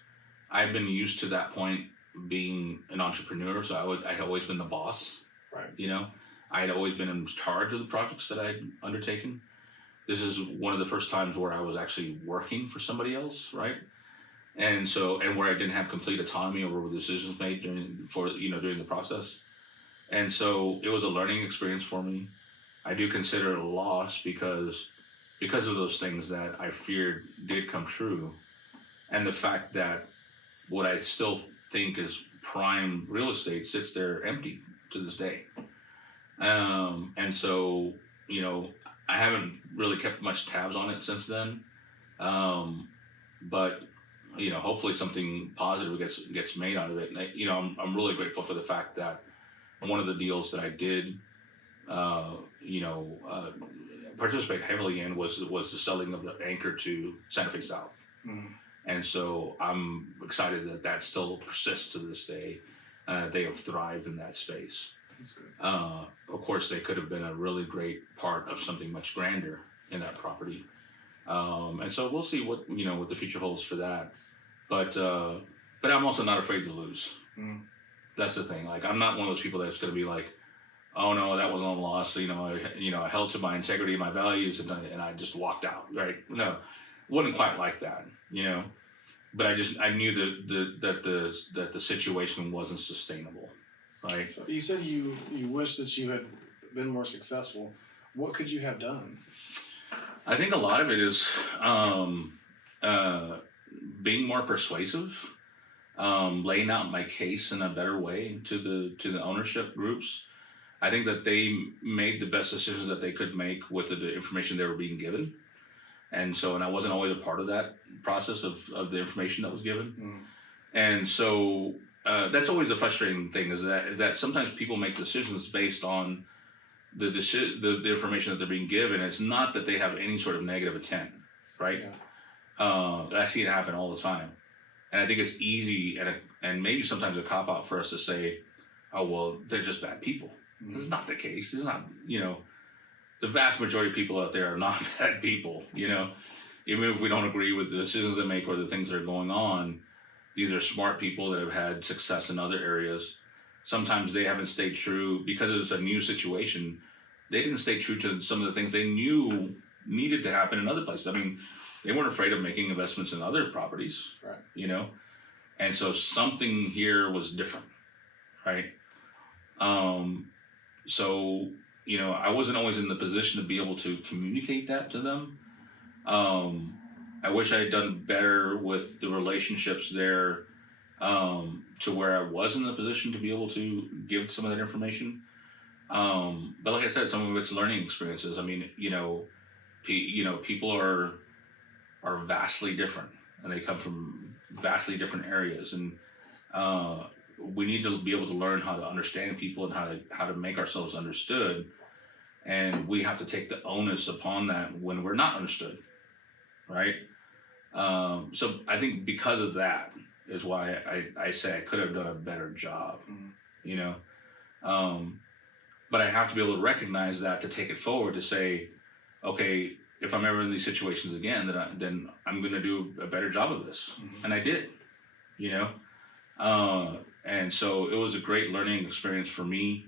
I've been used to that point being an entrepreneur, so I had always been the boss. Right. I had always been in charge of the projects that I'd undertaken. This is one of the first times where I was actually working for somebody else, right? And where I didn't have complete autonomy over the decisions made during the process. And so it was a learning experience for me. I do consider it a loss because of those things that I feared did come true, and the fact that what I still think is prime real estate sits there empty to this day. And so, I haven't really kept much tabs on it since then. But, hopefully something positive gets made out of it. And I'm really grateful for the fact that one of the deals that I did, participate heavily in was the selling of the anchor to Santa Fe South. Mm-hmm. And so I'm excited that still persists to this day. They have thrived in that space. That's good. Of course, they could have been a really great part of something much grander in that property. And so we'll see what the future holds for that. But I'm also not afraid to lose. Mm-hmm. That's the thing. Like, I'm not one of those people that's going to be like, oh no, that wasn't a loss. I held to my integrity, my values, and I just walked out. Right? No, wasn't quite like that. But I knew that the situation wasn't sustainable. Right. So you said you wish that you had been more successful. What could you have done? I think a lot of it is being more persuasive, laying out my case in a better way to the ownership groups. I think that they made the best decisions that they could make with the information they were being given. And I wasn't always a part of that process of the information that was given. Mm. And so that's always the frustrating thing, is that sometimes people make decisions based on the information that they're being given. It's not that they have any sort of negative intent, right? Yeah. I see it happen all the time. And I think it's easy and maybe sometimes a cop-out for us to say, oh, well, they're just bad people. Mm-hmm. It's not the case. It's not, the vast majority of people out there are not bad people, even if we don't agree with the decisions they make or the things that are going on. These are smart people that have had success in other areas. Sometimes they haven't stayed true because it's a new situation. They didn't stay true to some of the things they knew needed to happen in other places. I mean, they weren't afraid of making investments in other properties, right. And so something here was different, right? So, I wasn't always in the position to be able to communicate that to them. I wish I had done better with the relationships there, to where I was in the position to be able to give some of that information. But like I said, some of it's learning experiences. I mean, people are vastly different, and they come from vastly different areas, and we need to be able to learn how to understand people and how to make ourselves understood. And we have to take the onus upon that when we're not understood, right? So I think because of that is why I say I could have done a better job, but I have to be able to recognize that to take it forward, to say, okay, if I'm ever in these situations again, then I'm going to do a better job of this. Mm-hmm. And I did, and so it was a great learning experience for me.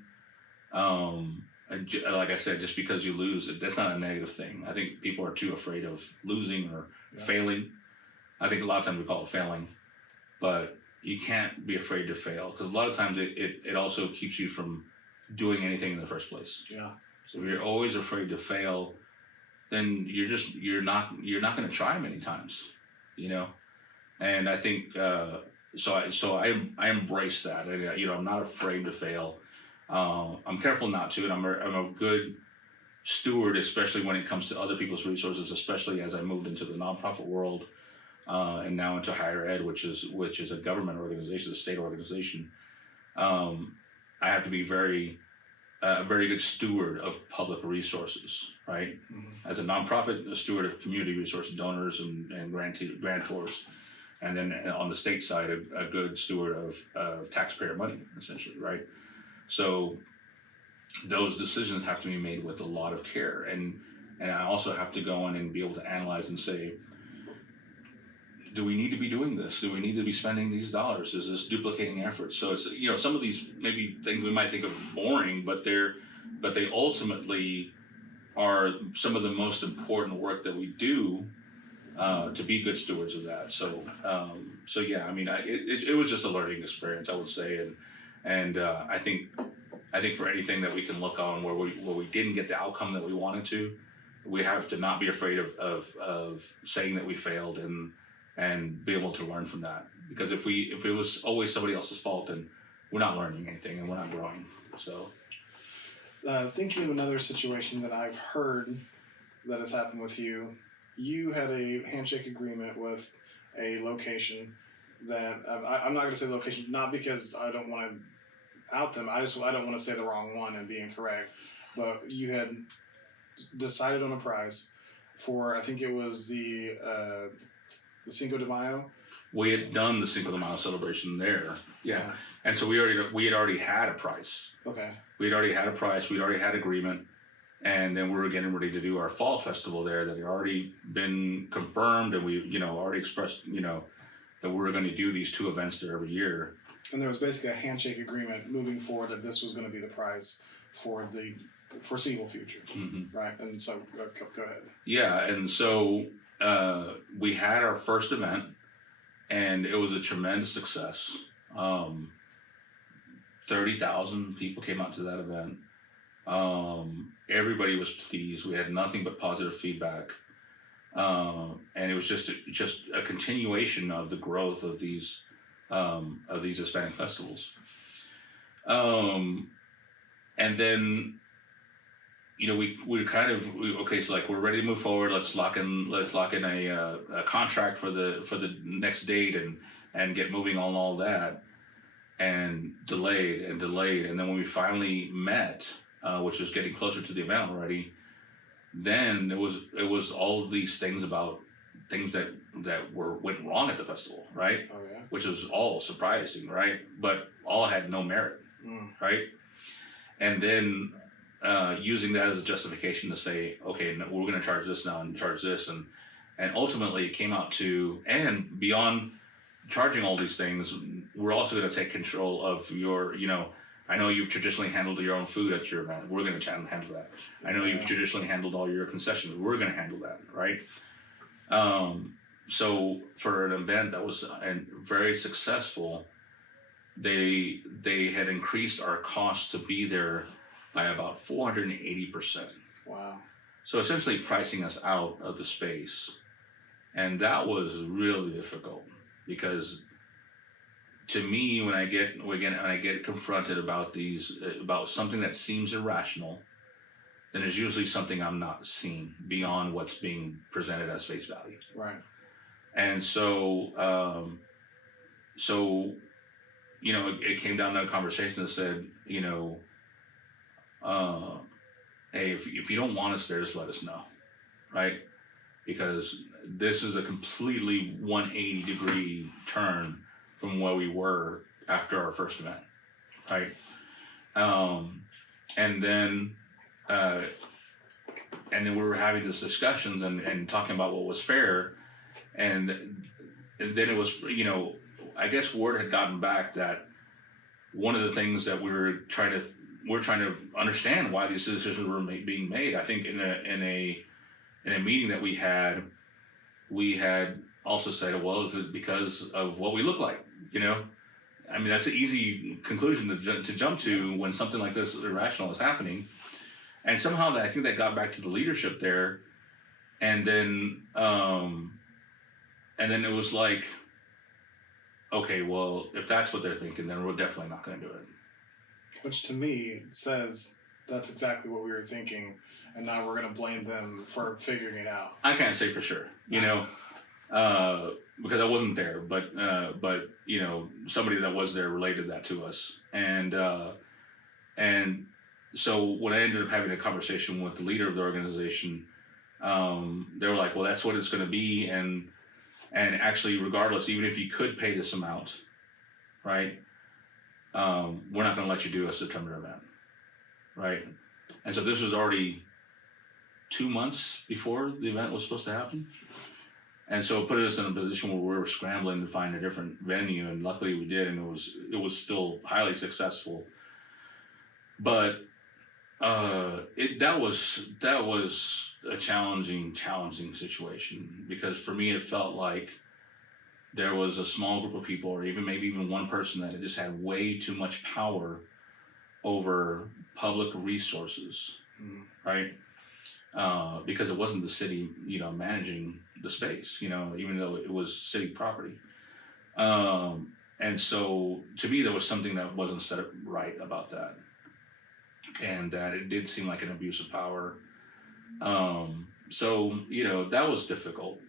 Like I said, just because you lose, that's not a negative thing. I think people are too afraid of losing or failing. I think a lot of times we call it failing, but you can't be afraid to fail, because a lot of times it also keeps you from doing anything in the first place. Yeah. So if you're always afraid to fail, then you're not going to try many times, And I think so I embrace that. I'm not afraid to fail. I'm careful not to, and I'm a good steward, especially when it comes to other people's resources, especially as I moved into the nonprofit world, and now into higher ed, which is a government organization, a state organization. I have to be very good steward of public resources, right? Mm-hmm. As a nonprofit, a steward of community resource donors and grantors, and then on the state side, a good steward of taxpayer money, essentially, right? So those decisions have to be made with a lot of care, and I also have to go in and be able to analyze and say, do we need to be doing this? Do we need to be spending these dollars? Is this duplicating efforts? So it's, some of these maybe things we might think of boring, but they ultimately are some of the most important work that we do to be good stewards of that. So yeah, I mean, it was just a learning experience, I would say, and I think for anything that we can look on where we didn't get the outcome that we wanted to, we have to not be afraid of saying that we failed and be able to learn from that, because if it was always somebody else's fault, then we're not learning anything and we're not growing. So thinking of another situation that I've heard that has happened with you, you had a handshake agreement with a location that I'm not going to say the location, not because I don't want to out them. I don't want to say the wrong one and be incorrect, but you had decided on a price for, I think it was the Cinco de Mayo. We had done the Cinco de Mayo celebration there, yeah, and so we had already had a price. Okay. We had already had a price. We'd already had agreement, and then we were getting ready to do our fall festival there that had already been confirmed, and we already expressed that we were going to do these 2 events there every year. And there was basically a handshake agreement moving forward that this was going to be the price for the foreseeable future, right? And so, go ahead. Yeah, and so we had our first event, and it was a tremendous success. 30,000 people came out to that event. Everybody was pleased. We had nothing but positive feedback, and it was just a continuation of the growth of these Hispanic festivals. And then so like we're ready to move forward. Let's lock in a contract for the next date and get moving on all that. And delayed, and then when we finally met, which was getting closer to the event already, then it was all of these things about things that went wrong at the festival, right? Oh yeah. Which was all surprising, right? But all had no merit, right? And then using that as a justification to say, okay, we're going to charge this now and charge this, and ultimately it came out to, and beyond charging all these things, we're also going to take control of your, I know you've traditionally handled your own food at your event. We're going to handle that. I know you've traditionally handled all your concessions. We're going to handle that, right? So for an event that was very successful, they had increased our cost to be there by about 480%. Wow. So essentially pricing us out of the space. And that was really difficult, because to me, when I get confronted about about something that seems irrational, then there's usually something I'm not seeing beyond what's being presented as face value. Right. And so, it came down to a conversation that said, hey, if you don't want us there, just let us know, right? Because this is a completely 180-degree turn from where we were after our first event, right? And then we were having these discussions and talking about what was fair, and then it was, I guess word had gotten back that one of the things that we're trying to understand why these decisions were being made. I think in a meeting that we had also said, well, is it because of what we look like? I mean, that's an easy conclusion to jump to when something like this irrational is happening. And somehow I think that got back to the leadership there. And then it was like, okay, well, if that's what they're thinking, then we're definitely not going to do it. Which to me says that's exactly what we were thinking, and now we're going to blame them for figuring it out. I can't say for sure, because I wasn't there, but somebody that was there related that to us, and so when I ended up having a conversation with the leader of the organization, they were like, well, that's what it's going to be, and actually, regardless, even if you could pay this amount, right, we're not going to let you do a September event, right? And so this was already 2 months before the event was supposed to happen. And so it put us in a position where we were scrambling to find a different venue, and luckily we did, and it was still highly successful. But that was a challenging situation, because for me it felt like there was a small group of people, or maybe even one person, that just had way too much power over public resources, right? Because it wasn't the city, managing the space, even though it was city property. And so to me, there was something that wasn't set up right about that, and that it did seem like an abuse of power. So that was difficult,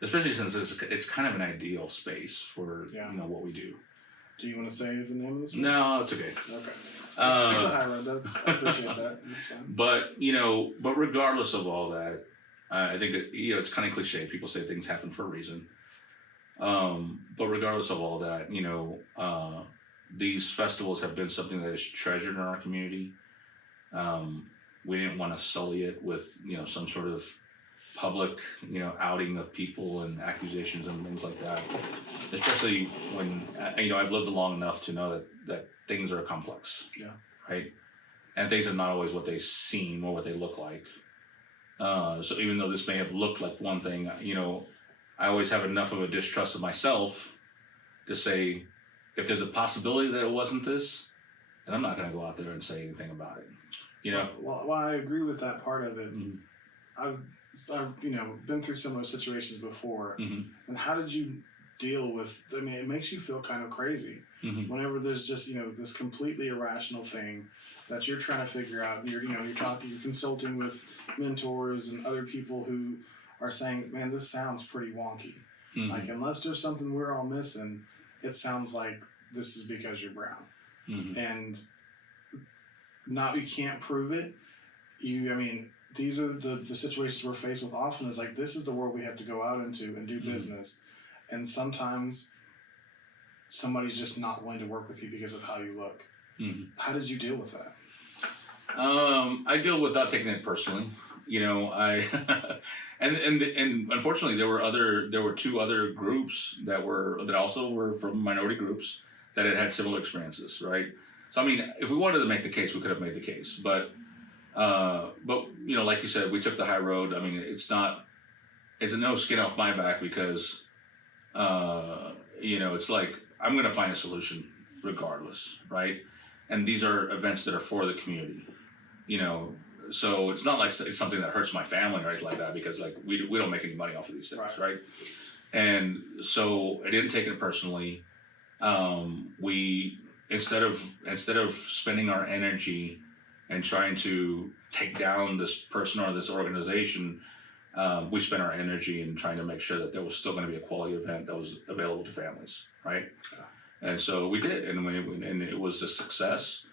especially since it's kind of an ideal space for what we do. Do you want to say the name of this? No, it's okay. Okay. I appreciate that. But regardless of all that, I think that, it's kind of cliche. People say things happen for a reason. But regardless of all that, these festivals have been something that is treasured in our community. We didn't want to sully it with, some sort of public, outing of people and accusations and things like that. Especially when, I've lived long enough to know that things are complex. Yeah. Right? And things are not always what they seem or what they look like. So even though this may have looked like one thing, I always have enough of a distrust of myself to say, if there's a possibility that it wasn't this, then I'm not going to go out there and say anything about it. Well, I agree with that part of it. Mm-hmm. I've been through similar situations before. Mm-hmm. And how did you deal with? I mean, it makes you feel kind of crazy whenever there's just this completely irrational thing that you're trying to figure out. You're consulting with mentors and other people who are saying, man, this sounds pretty wonky. Mm-hmm. Like, unless there's something we're all missing, it sounds like this is because you're brown. Mm-hmm. And you can't prove it. These are the situations we're faced with often, is like, this is the world we have to go out into and do business. And sometimes somebody's just not willing to work with you because of how you look. Mm-hmm. How did you deal with that? I deal without taking it personally. I and unfortunately there were two other groups that also were from minority groups that had similar experiences, right? So if we wanted to make the case, we could have made the case, but like you said, we took the high road. It's a no skin off my back, because it's like, I'm going to find a solution regardless, right? And these are events that are for the community, so it's not like it's something that hurts my family or anything like that, because like we don't make any money off of these things, right? And so I didn't take it personally. We instead of spending our energy and trying to take down this person or this organization, we spent our energy in trying to make sure that there was still going to be a quality event that was available to families, right? And so we did, and it was a success.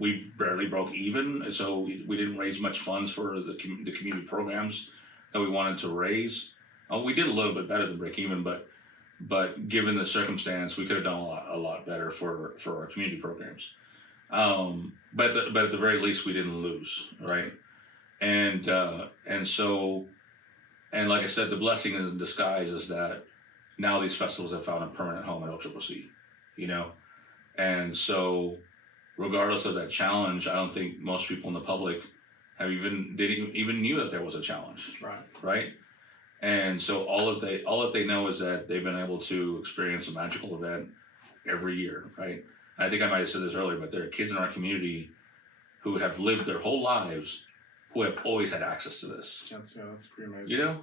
We barely broke even, so we didn't raise much funds for the community programs that we wanted to raise. We did a little bit better than break even, but given the circumstance, we could have done a lot better for our community programs. But at the very least, we didn't lose, right? And like I said, the blessing in disguise is that now these festivals have found a permanent home at OCCC, and so regardless of that challenge, I don't think most people in the public didn't even knew that there was a challenge, right? And so all that they know is that they've been able to experience a magical event every year, right? I think I might have said this earlier, but there are kids in our community who have lived their whole lives who have always had access to this. That's pretty amazing. Yeah.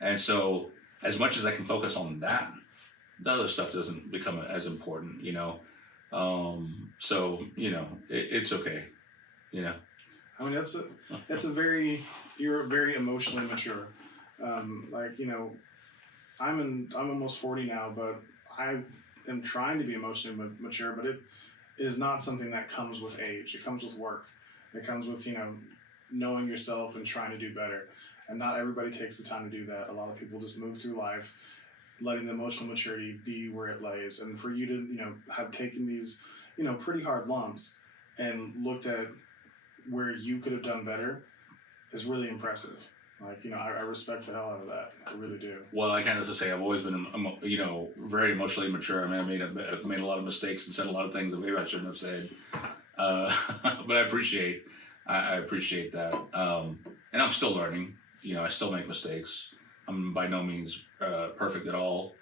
And so as much as I can focus on that, the other stuff doesn't become as important, So, it's okay, you're very emotionally mature. I'm almost 40 now, but I am trying to be emotionally mature, but it is not something that comes with age. It comes with work. It comes with, knowing yourself and trying to do better. And not everybody takes the time to do that. A lot of people just move through life, letting the emotional maturity be where it lays. And for you to, have taken these, pretty hard lumps and looked at where you could have done better is really impressive. I respect the hell out of that. I really do. Well, I can't just say I've always been, very emotionally mature. I've made a lot of mistakes and said a lot of things that maybe I shouldn't have said. But I appreciate that. And I'm still learning. I still make mistakes. I'm by no means perfect at all.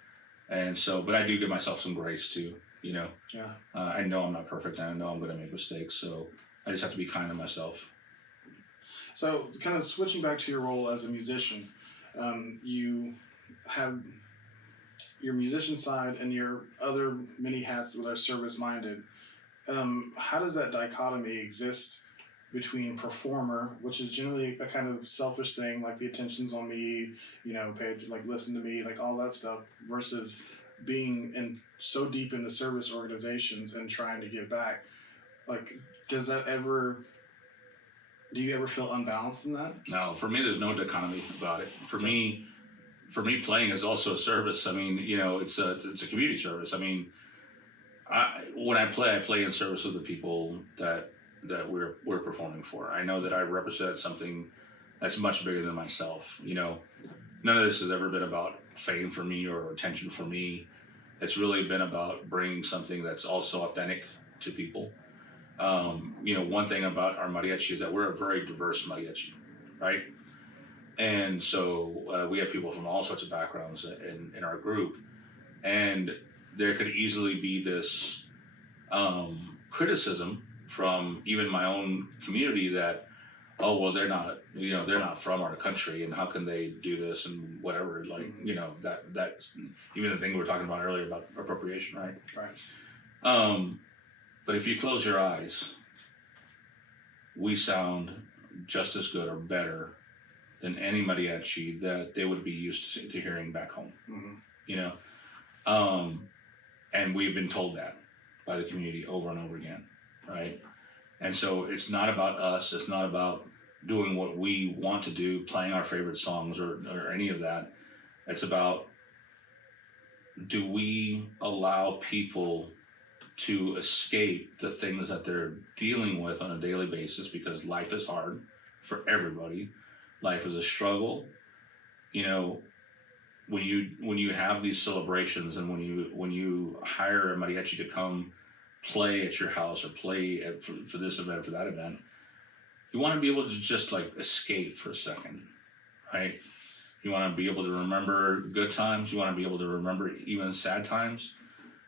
And so, but I do give myself some grace too. I know I'm not perfect, and I know I'm going to make mistakes. So I just have to be kind to myself. So, kind of switching back to your role as a musician, you have your musician side and your other many hats that are service minded. How does that dichotomy exist between performer, which is generally a kind of selfish thing, like the attention's on me, pay to like listen to me, like all that stuff, versus being in so deep into service organizations and trying to give back? Like, does that ever? Do you ever feel unbalanced in that? No, for me, there's no dichotomy about it. For me, playing is also a service. I mean, it's a community service. I mean, when I play in service of the people that we're performing for. I know that I represent something that's much bigger than myself. None of this has ever been about fame for me or attention for me. It's really been about bringing something that's also authentic to people. One thing about our mariachi is that we're a very diverse mariachi, right? And so we have people from all sorts of backgrounds in our group, and there could easily be this criticism from even my own community that, oh well, they're not from our country, and how can they do this and whatever, like that's even the thing we were talking about earlier about appropriation, right? Right. But if you close your eyes, we sound just as good or better than any mariachi that they would be used to hearing back home. Mm-hmm. And we've been told that by the community over and over again, right? And so it's not about us. It's not about doing what we want to do, playing our favorite songs or any of that. It's about, do we allow people to escape the things that they're dealing with on a daily basis, because life is hard for everybody. Life is a struggle. When you have these celebrations, and when you hire a mariachi to come play at your house or play for this event, for that event, you want to be able to just like escape for a second, right? You want to be able to remember good times. You want to be able to remember even sad times.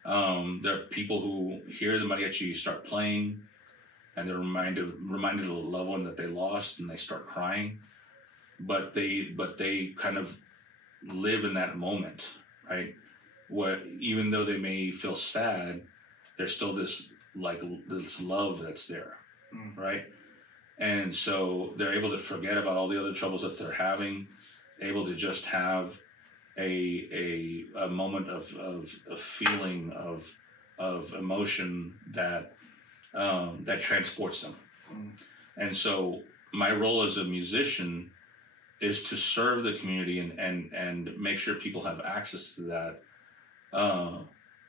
There are people who hear the mariachi start playing, and they're reminded of a loved one that they lost, and they start crying. But they kind of live in that moment, right? What, even though they may feel sad, there's still this love that's there, right? And so they're able to forget about all the other troubles that they're having, able to just have a moment of feeling of emotion that transports them. And so my role as a musician is to serve the community and make sure people have access to that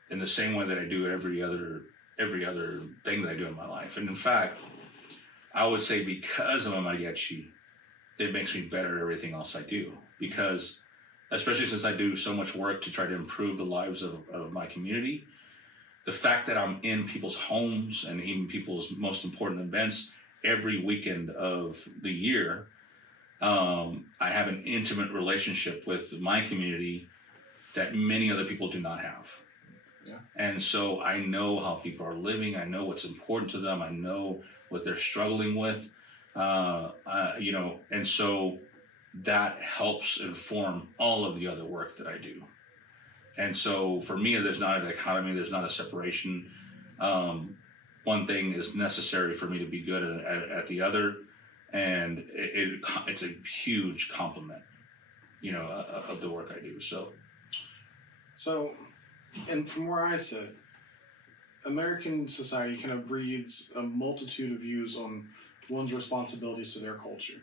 in the same way that I do every other thing that I do in my life. And in fact, I would say because I'm a mariachi, it makes me better at everything else I do, because especially since I do so much work to try to improve the lives of my community, the fact that I'm in people's homes and even people's most important events every weekend of the year, I have an intimate relationship with my community that many other people do not have. Yeah. And so I know how people are living. I know what's important to them. I know what they're struggling with. And so that helps inform all of the other work that I do. And so for me, there's not a dichotomy. There's not a separation. One thing is necessary for me to be good at the other. And it's a huge compliment, of the work I do. So, and from where I sit, American society kind of breeds a multitude of views on one's responsibilities to their culture.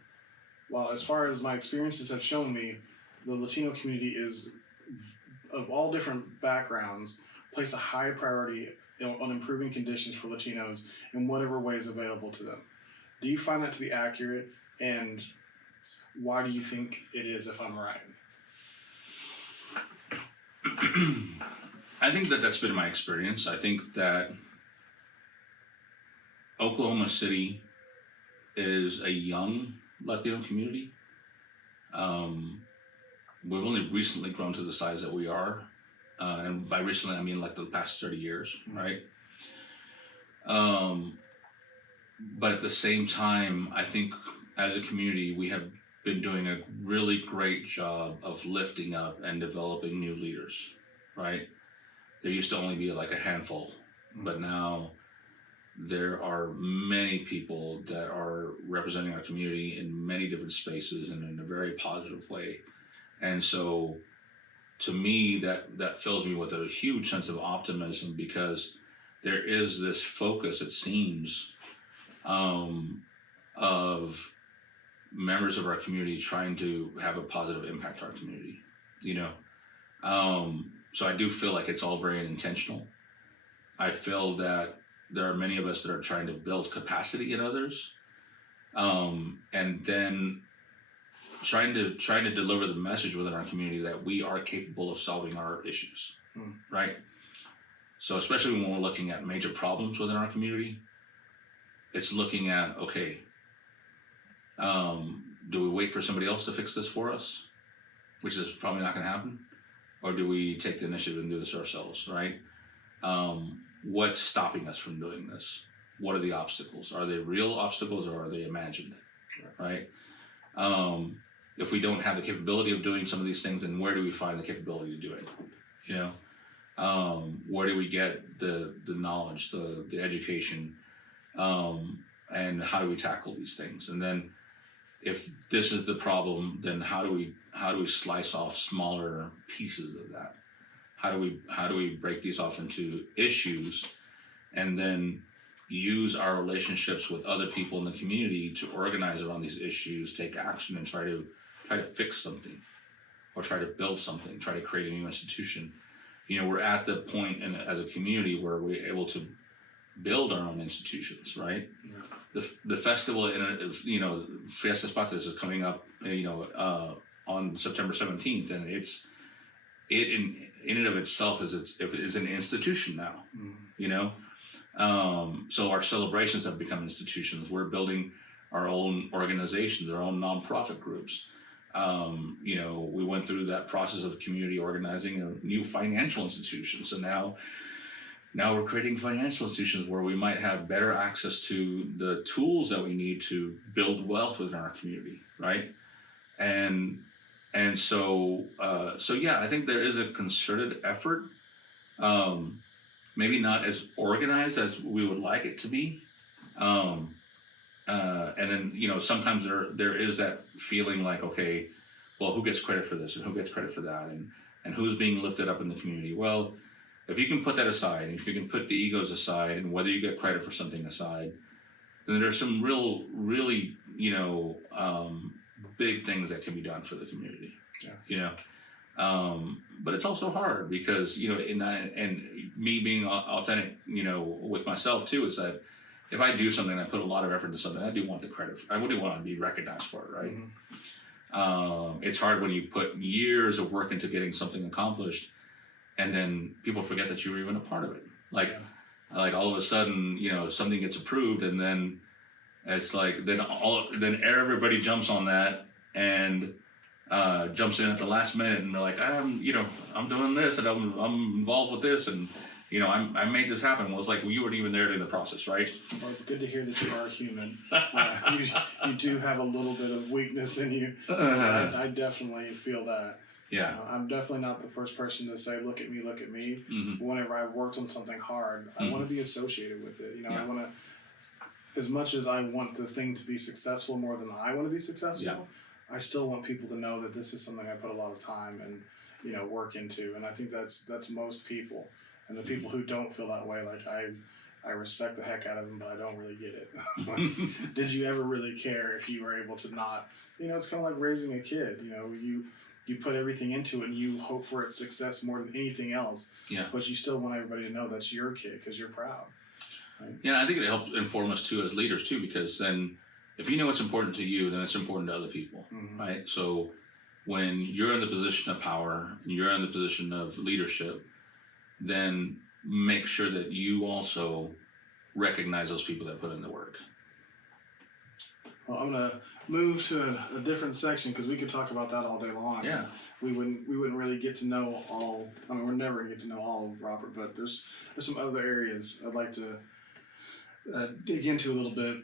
While as far as my experiences have shown me, the Latino community is, of all different backgrounds, place a high priority on improving conditions for Latinos in whatever way is available to them. Do you find that to be accurate, and why do you think it is, if I'm right? I think that's been my experience. I think that Oklahoma City is a young Latino community. We've only recently grown to the size that we are. And by recently, I mean like the past 30 years, right? But at the same time, I think as a community, we have been doing a really great job of lifting up and developing new leaders, right? There used to only be like a handful, but now there are many people that are representing our community in many different spaces and in a very positive way. And so to me, that fills me with a huge sense of optimism, because there is this focus, it seems, of members of our community trying to have a positive impact on our community, you know. So I do feel like it's all very intentional. I feel that there are many of us that are trying to build capacity in others, and then trying to deliver the message within our community that we are capable of solving our issues, right? So especially when we're looking at major problems within our community, it's looking at, okay, do we wait for somebody else to fix this for us, which is probably not going to happen, or do we take the initiative and do this ourselves, right? What's stopping us from doing this? What are the obstacles? Are they real obstacles or are they imagined, right? If we don't have the capability of doing some of these things, then where do we find the capability to do it? You know, where do we get the knowledge, the education, and how do we tackle these things? And then, if this is the problem, then how do we slice off smaller pieces of that? How do we break these off into issues, and then use our relationships with other people in the community to organize around these issues, take action, and try to fix something, or try to build something, try to create a new institution. You know, we're at the point as a community where we're able to build our own institutions, right? Yeah. The festival, you know, Fiestas Patrias is coming up, you know, on September 17th, and it in and of itself is an institution now, you know. So our celebrations have become institutions. We're building our own organizations, our own nonprofit groups. You know, we went through that process of community organizing a new financial institution. So now we're creating financial institutions where we might have better access to the tools that we need to build wealth within our community, right? And so yeah, I think there is a concerted effort, maybe not as organized as we would like it to be. And then, you know, sometimes there is that feeling like, okay, well, who gets credit for this and who gets credit for that, and who's being lifted up in the community? Well, if you can put that aside, and if you can put the egos aside, and whether you get credit for something aside, then there's some really, you know, big things that can be done for the community. Yeah. You know, but it's also hard because, you know, and me being authentic, you know, with myself too, is that if I do something, I put a lot of effort into something, I do want the credit. I really want to be recognized for it, right? Mm-hmm. It's hard when you put years of work into getting something accomplished, and then people forget that you were even a part of it. Like all of a sudden, you know, something gets approved, and then it's like then everybody jumps on that and jumps in at the last minute, and they're like, I'm doing this, and I'm involved with this, and you know, I made this happen. Well, it's like, well, you weren't even there during the process, right? Well, it's good to hear that you are human. You do have a little bit of weakness in you. I definitely feel that. Yeah. I'm definitely not the first person to say, look at me. Mm-hmm. Whenever I've worked on something hard, I want to be associated with it. You know, I want to, as much as I want the thing to be successful more than I want to be successful, I still want people to know that this is something I put a lot of time and, you know, work into. And I think that's most people. And the people who don't feel that way, like I respect the heck out of them, but I don't really get it. Like, did you ever really care if you were able to not? You know, it's kind of like raising a kid. You know, you put everything into it and you hope for its success more than anything else. Yeah. But you still want everybody to know that's your kid because you're proud. Right? Yeah, I think it helps inform us too as leaders too, because then if you know what's important to you, then it's important to other people, right? So when you're in the position of power and you're in the position of leadership, then make sure that you also recognize those people that put in the work. Well, I'm gonna move to a different section because we could talk about that all day long. Yeah, we wouldn't really get to know all. I mean, we're never gonna get to know all of Robert, but there's some other areas I'd like to dig into a little bit.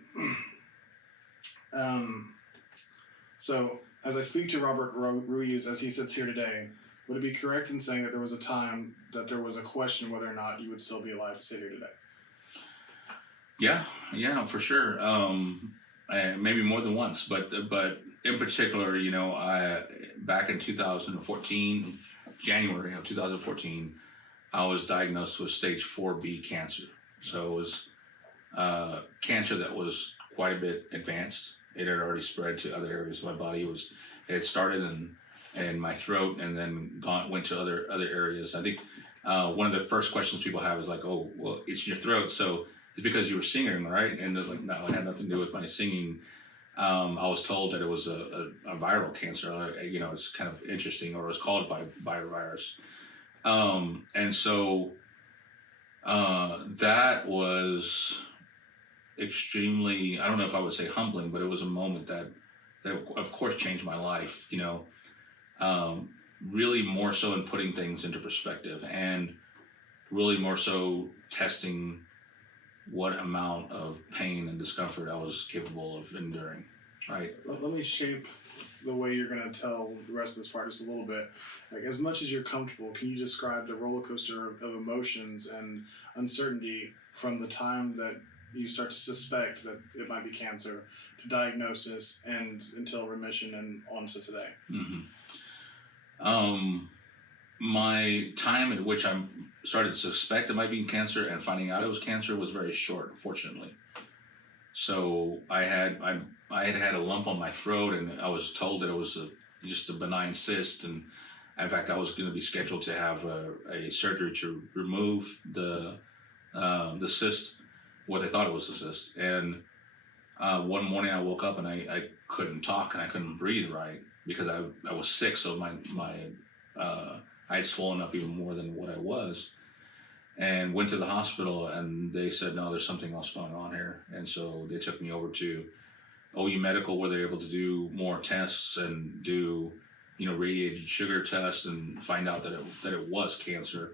So As I speak to Robert Ruiz as he sits here today, would it be correct in saying that there was a time that there was a question whether or not you would still be alive to sit here today? Yeah, for sure. Maybe more than once, but in particular, I back in 2014, January of 2014, I was diagnosed with stage 4B cancer. So it was cancer that was quite a bit advanced. It had already spread to other areas of my body. It had started in my throat and then went to other areas. I think one of the first questions people have is like, "Oh, well, it's in your throat, so it's because you were singing, right?" And it's like, no, it had nothing to do with my singing. I was told that it was a viral cancer. It's kind of interesting, or it was caused by a virus. And so that was extremely, I don't know if I would say humbling, but it was a moment that of course changed my life, really more so in putting things into perspective, and really more so testing what amount of pain and discomfort I was capable of enduring, right? Let me shape the way you're going to tell the rest of this part just a little bit. Like, as much as you're comfortable, can you describe the roller coaster of emotions and uncertainty from the time that you start to suspect that it might be cancer to diagnosis and until remission and on to today? My time at which I started to suspect it might be cancer and finding out it was cancer was very short, unfortunately. So I had a lump on my throat, and I was told that it was just a benign cyst, and in fact I was going to be scheduled to have a surgery to remove the cyst, what they thought it was a cyst. And one morning I woke up and I couldn't talk and I couldn't breathe right because I was sick, so my I had swollen up even more than what I was, and went to the hospital, and they said, no, there's something else going on here. And so they took me over to OU Medical, where they're able to do more tests and do, radiated sugar tests and find out that it was cancer,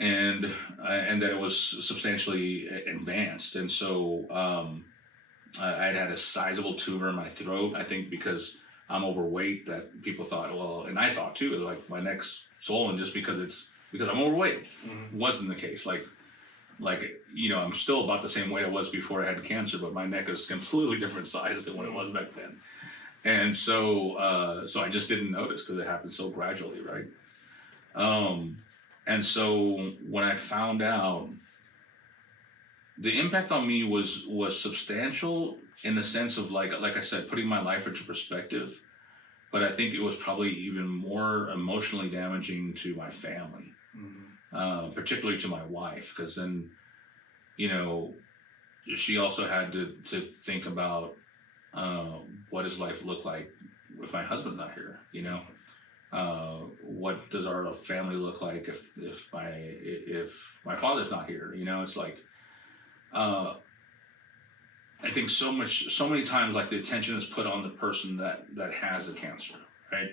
and that it was substantially advanced. And so I had a sizable tumor in my throat, I think because I'm overweight, that people thought, well, and I thought too, like my neck's swollen just because I'm overweight. Mm-hmm. Wasn't the case. Like, I'm still about the same weight I was before I had cancer, but my neck is completely different size than what it was back then. And so I just didn't notice because it happened so gradually, right? And so when I found out, the impact on me was substantial in the sense of like I said, putting my life into perspective. But I think it was probably even more emotionally damaging to my family, particularly to my wife, because then, she also had to think about what does life look like if my husband's not here, what does our family look like if my father's not here, it's like. I think so many times, like, the attention is put on the person that has the cancer, right?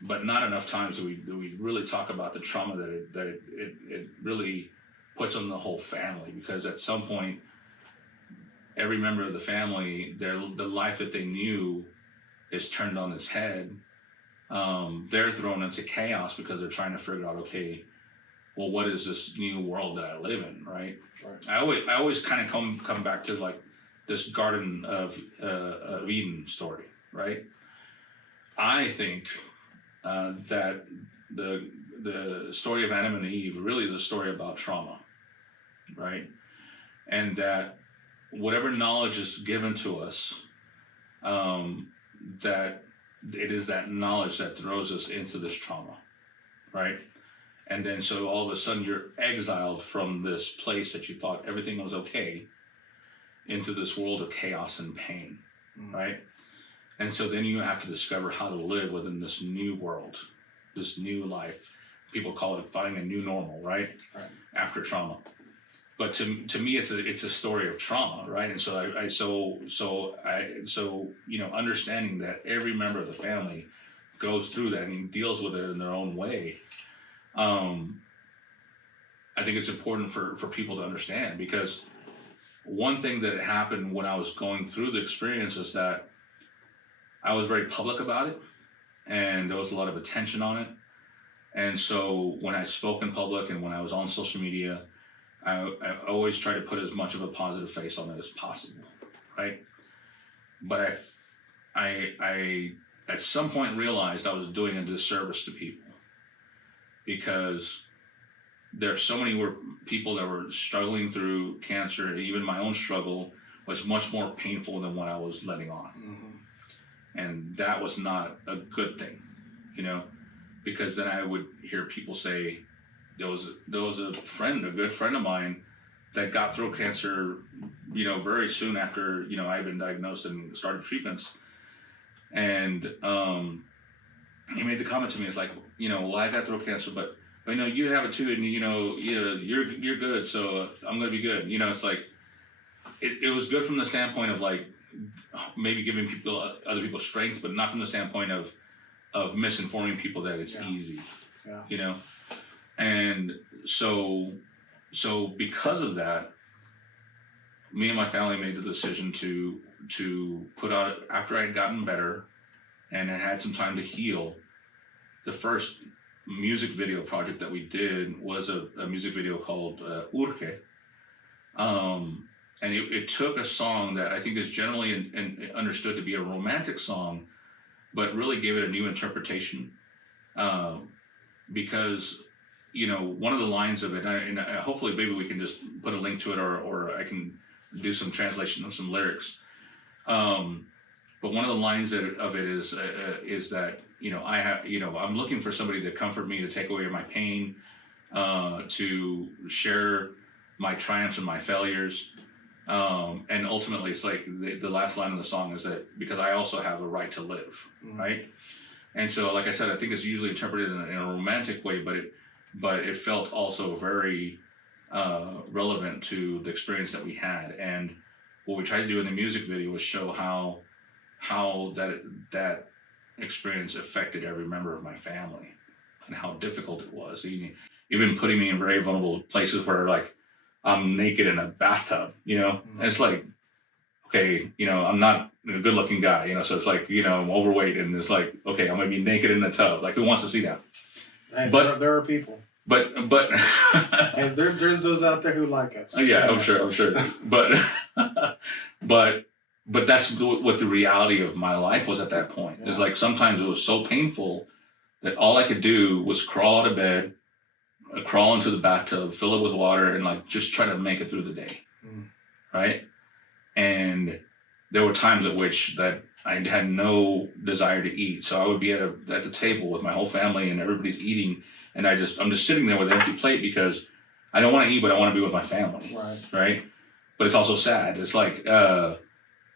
But not enough times do we really talk about the trauma that it really puts on the whole family, because at some point, every member of the family, the life that they knew is turned on its head. They're thrown into chaos because they're trying to figure out, okay, well, what is this new world that I live in, right? I always kind of come back to like this Garden of Eden story, right? I think that the story of Adam and Eve really is a story about trauma, right? And that whatever knowledge is given to us, that it is that knowledge that throws us into this trauma, right? And then so all of a sudden you're exiled from this place that you thought everything was okay into this world of chaos and pain, right? And so then you have to discover how to live within this new world, this new life. People call it finding a new normal, right? After trauma. But to me, it's a story of trauma, right? And so understanding that every member of the family goes through that and deals with it in their own way. I think it's important for people to understand, because one thing that happened when I was going through the experience is that I was very public about it, and there was a lot of attention on it. And so when I spoke in public and when I was on social media, I always try to put as much of a positive face on it as possible, right? But I at some point realized I was doing a disservice to people, because there are so many people that were struggling through cancer. Even my own struggle was much more painful than what I was letting on. And that was not a good thing, because then I would hear people say, there was a good friend of mine that got throat cancer, very soon after, I had been diagnosed and started treatments. And he made the comment to me, it's like, well, I got throat cancer, but you have it too, and you're good, so I'm gonna be good. It's like, it was good from the standpoint of like maybe giving other people strength, but not from the standpoint of misinforming people that it's easy. And so because of that, me and my family made the decision to put out, after I had gotten better and I had some time to heal, the first music video project that we did was a music video called Urge. And it took a song that I think is generally understood to be a romantic song, but really gave it a new interpretation. Because, one of the lines of it, and hopefully maybe we can just put a link to it, or I can do some translation of some lyrics. But one of the lines of it is that, I'm looking for somebody to comfort me, to take away my pain, to share my triumphs and my failures. And ultimately, it's like the last line of the song is that because I also have a right to live, right? And so, like I said, I think it's usually interpreted in a romantic way, but it felt also very relevant to the experience that we had. And what we tried to do in the music video was show how that experience affected every member of my family, and how difficult it was, even putting me in very vulnerable places where, like, I'm naked in a bathtub, And it's like, okay, I'm not a good looking guy, so it's like, I'm overweight, and it's like, okay, I'm gonna be naked in the tub. Like, who wants to see that? Hey, but there are people. But and there's those out there who like us. Yeah, I'm sure. But that's what the reality of my life was at that point. It's like, sometimes it was so painful that all I could do was crawl out of bed, crawl into the bathtub, fill it with water, and like just try to make it through the day, right? And there were times at which that I had no desire to eat, so I would be at the table with my whole family, and everybody's eating, and I'm just sitting there with an empty plate because I don't want to eat, but I want to be with my family, right? But it's also sad. It's like,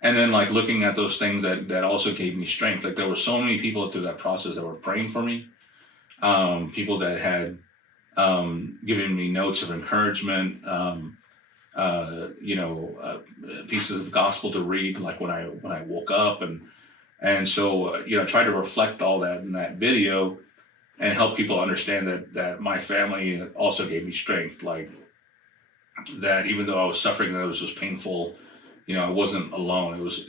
and then like looking at those things that also gave me strength. Like, there were so many people through that process that were praying for me, people that had given me notes of encouragement, pieces of gospel to read, like when I woke up, and so I tried to reflect all that in that video and help people understand that my family also gave me strength, like that even though I was suffering, that it was just painful, I wasn't alone. It was,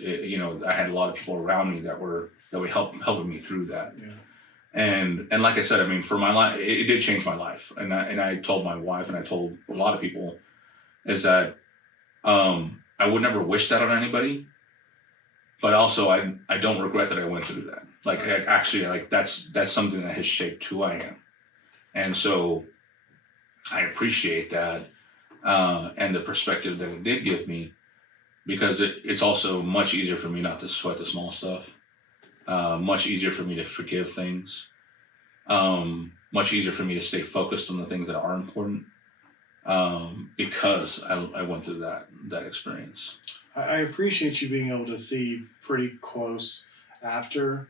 I had a lot of people around me that were helping me through that. And like I said, I mean, for my life, it did change my life. And I told my wife, and I told a lot of people, is that I would never wish that on anybody, but also I don't regret that I went through that. Like, actually, like that's something that has shaped who I am. And so I appreciate that, and the perspective that it did give me, because it's also much easier for me not to sweat the small stuff. Much easier for me to forgive things. Much easier for me to stay focused on the things that are important, because I went through that experience. I appreciate you being able to see pretty close after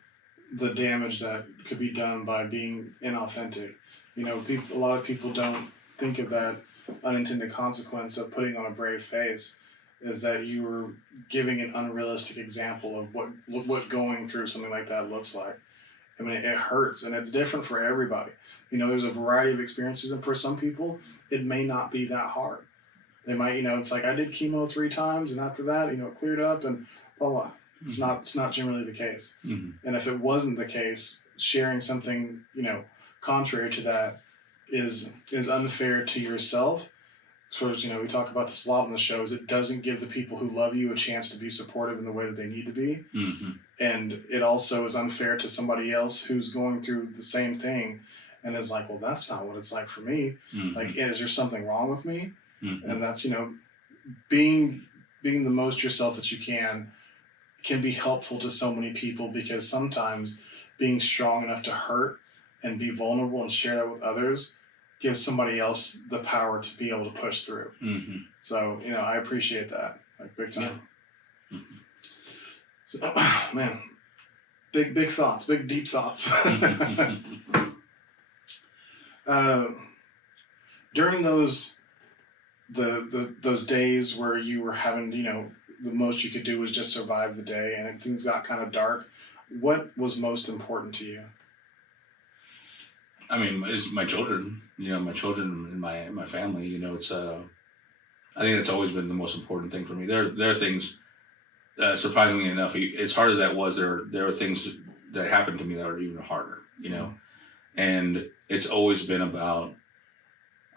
the damage that could be done by being inauthentic. A lot of people don't think of that unintended consequence of putting on a brave face, is that you were giving an unrealistic example of what going through something like that looks like. I mean, it hurts, and it's different for everybody. There's a variety of experiences, and for some people, it may not be that hard. They might, it's like, I did chemo 3 times, and after that, it cleared up, and blah, blah. It's not generally the case. Mm-hmm. And if it wasn't the case, sharing something, contrary to that is unfair to yourself. Sort of, we talk about this a lot on the show, is it doesn't give the people who love you a chance to be supportive in the way that they need to be. Mm-hmm. And it also is unfair to somebody else who's going through the same thing and is like, well, that's not what it's like for me. Mm-hmm. Like, is there something wrong with me? Mm-hmm. And that's, being the most yourself that you can be helpful to so many people, because sometimes being strong enough to hurt and be vulnerable and share that with others gives somebody else the power to be able to push through. Mm-hmm. So, I appreciate that, like, big time. Yeah. Mm-hmm. So, man, big thoughts, big deep thoughts. During those days where you were having, the most you could do was just survive the day and things got kind of dark, what was most important to you? I mean, it's my children. My children and my family. It's I think that's always been the most important thing for me. There are things. Surprisingly enough, as hard as that was, there are things that happened to me that are even harder. And it's always been about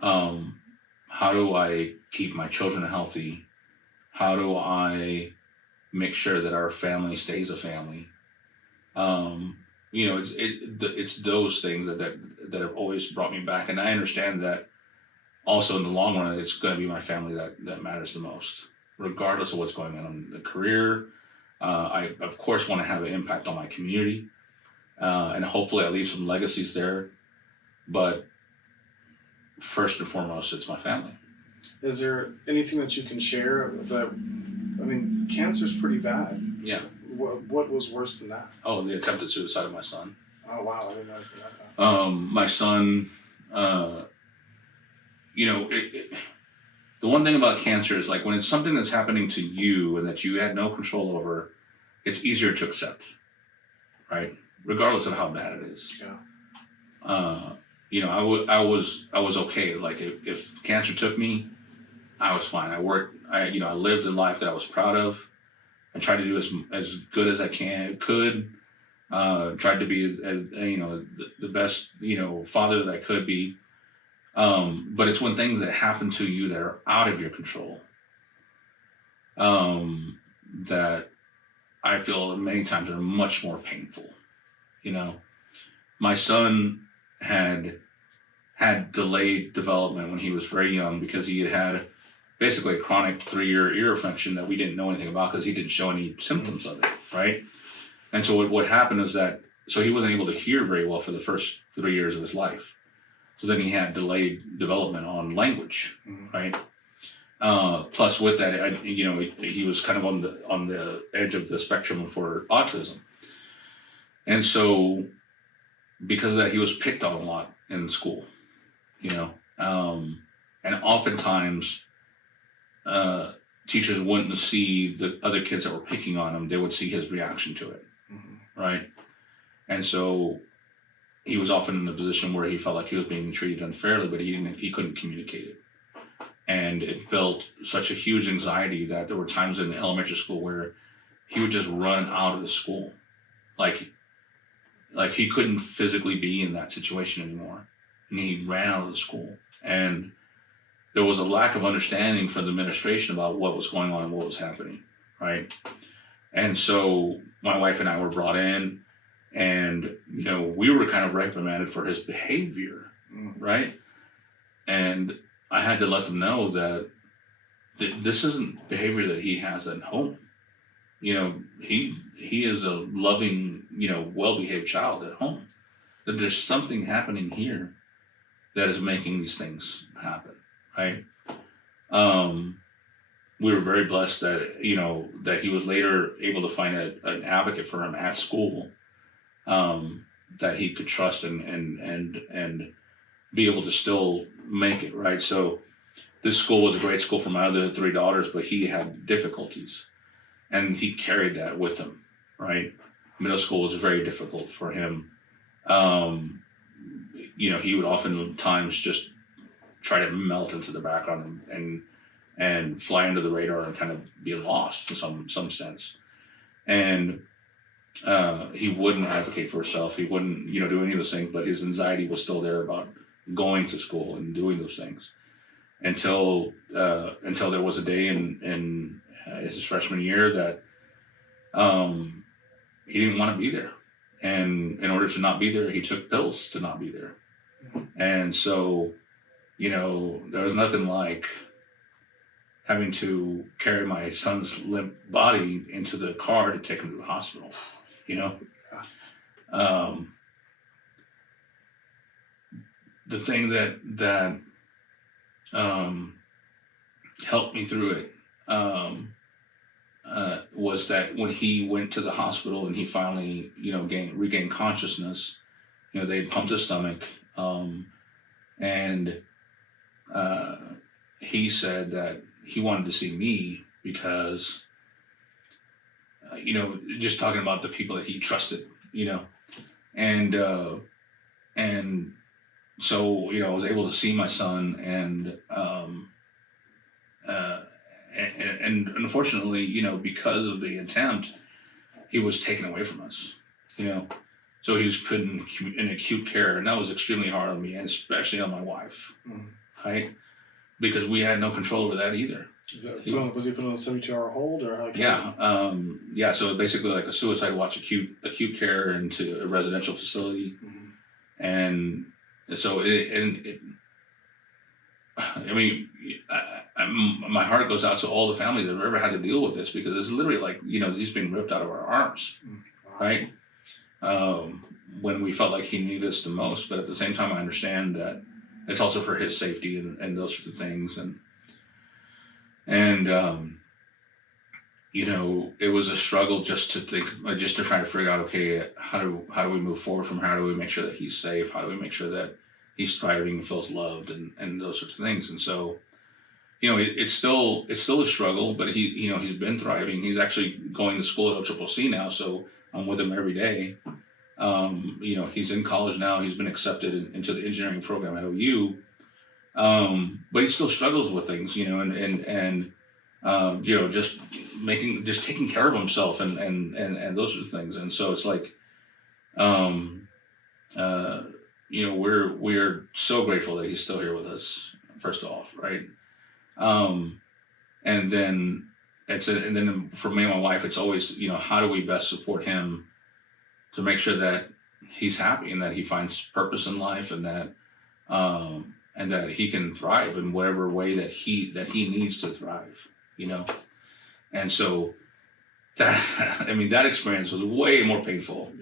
how do I keep my children healthy? How do I make sure that our family stays a family? It's those things that have always brought me back, and I understand that. Also, in the long run, it's going to be my family that matters the most, regardless of what's going on in the career. I of course want to have an impact on my community, and hopefully I leave some legacies there. But first and foremost, it's my family. Is there anything that you can share that? I mean, cancer's pretty bad. Yeah. What was worse than that? Oh, the attempted suicide of my son. Oh wow, I didn't know anything about that. My son, the one thing about cancer is, like, when it's something that's happening to you and that you had no control over, it's easier to accept, right? Regardless of how bad it is. Yeah. I was okay. Like, if cancer took me, I was fine. I worked. I lived a life that I was proud of. I tried to do as good as I could. Tried to be the best father that I could be. But it's when things that happen to you that are out of your control that I feel many times are much more painful. My son had delayed development when he was very young because he had basically a chronic 3-year ear infection that we didn't know anything about because he didn't show any symptoms of it, right? And so what happened is that, so he wasn't able to hear very well for the first 3 years of his life. So then he had delayed development on language, right? Plus with that, he was kind of on the edge of the spectrum for autism. And so because of that, he was picked on a lot in school, and oftentimes teachers wouldn't see the other kids that were picking on him. They would see his reaction to it, right? And so he was often in a position where he felt like he was being treated unfairly, but he couldn't communicate it. And it built such a huge anxiety that there were times in elementary school where he would just run out of the school. Like he couldn't physically be in that situation anymore. And he ran out of the school. And there was a lack of understanding from the administration about what was going on and what was happening, right? And so my wife and I were brought in, and we were kind of reprimanded for his behavior, right? And I had to let them know that this isn't behavior that he has at home. He is a loving, well-behaved child at home. That there's something happening here that is making these things happen, right? We were very blessed that that he was later able to find an advocate for him at school, that he could trust and be able to still make it, right? So this school was a great school for my other 3 daughters, but he had difficulties, and he carried that with him, right? Middle school was very difficult for him. He would oftentimes just try to melt into the background and fly under the radar and kind of be lost in some sense. and he wouldn't advocate for himself. He wouldn't, do any of those things. But his anxiety was still there about going to school and doing those things until there was a day in his freshman year that he didn't want to be there, and in order to not be there, he took pills to not be there. And so, there was nothing like having to carry my son's limp body into the car to take him to the hospital. The thing that helped me through it was that when he went to the hospital and he finally, regained consciousness, they pumped his stomach, and he said that he wanted to see me because, just talking about the people that he trusted, and so, I was able to see my son, and unfortunately, because of the attempt, he was taken away from us, so he was put in acute care, and that was extremely hard on me, and especially on my wife, right? Because we had no control over that either. Was he put on a 72-hour hold, or how? Yeah. So basically, like a suicide watch, acute care into a residential facility, and so my heart goes out to all the families that have ever had to deal with this, because it's literally like he's being ripped out of our arms, right? When we felt like he needed us the most, but at the same time, I understand that it's also for his safety and those sorts of things, and it was a struggle just to try to figure out, okay, how do we move forward from here? How do we make sure that he's safe? How do we make sure that he's thriving and feels loved and those sorts of things? And so, it's still a struggle, but he's been thriving. He's actually going to school at OCCC now, so I'm with him every day. He's in college now. He's been accepted into the engineering program at OU, but he still struggles with things, just taking care of himself and those sorts of things. And so it's like, we're so grateful that he's still here with us, first off, right? And then for me and my wife, it's always, how do we best support him to make sure that he's happy and that he finds purpose in life, and that he can thrive in whatever way that he needs to thrive, And so that experience was way more painful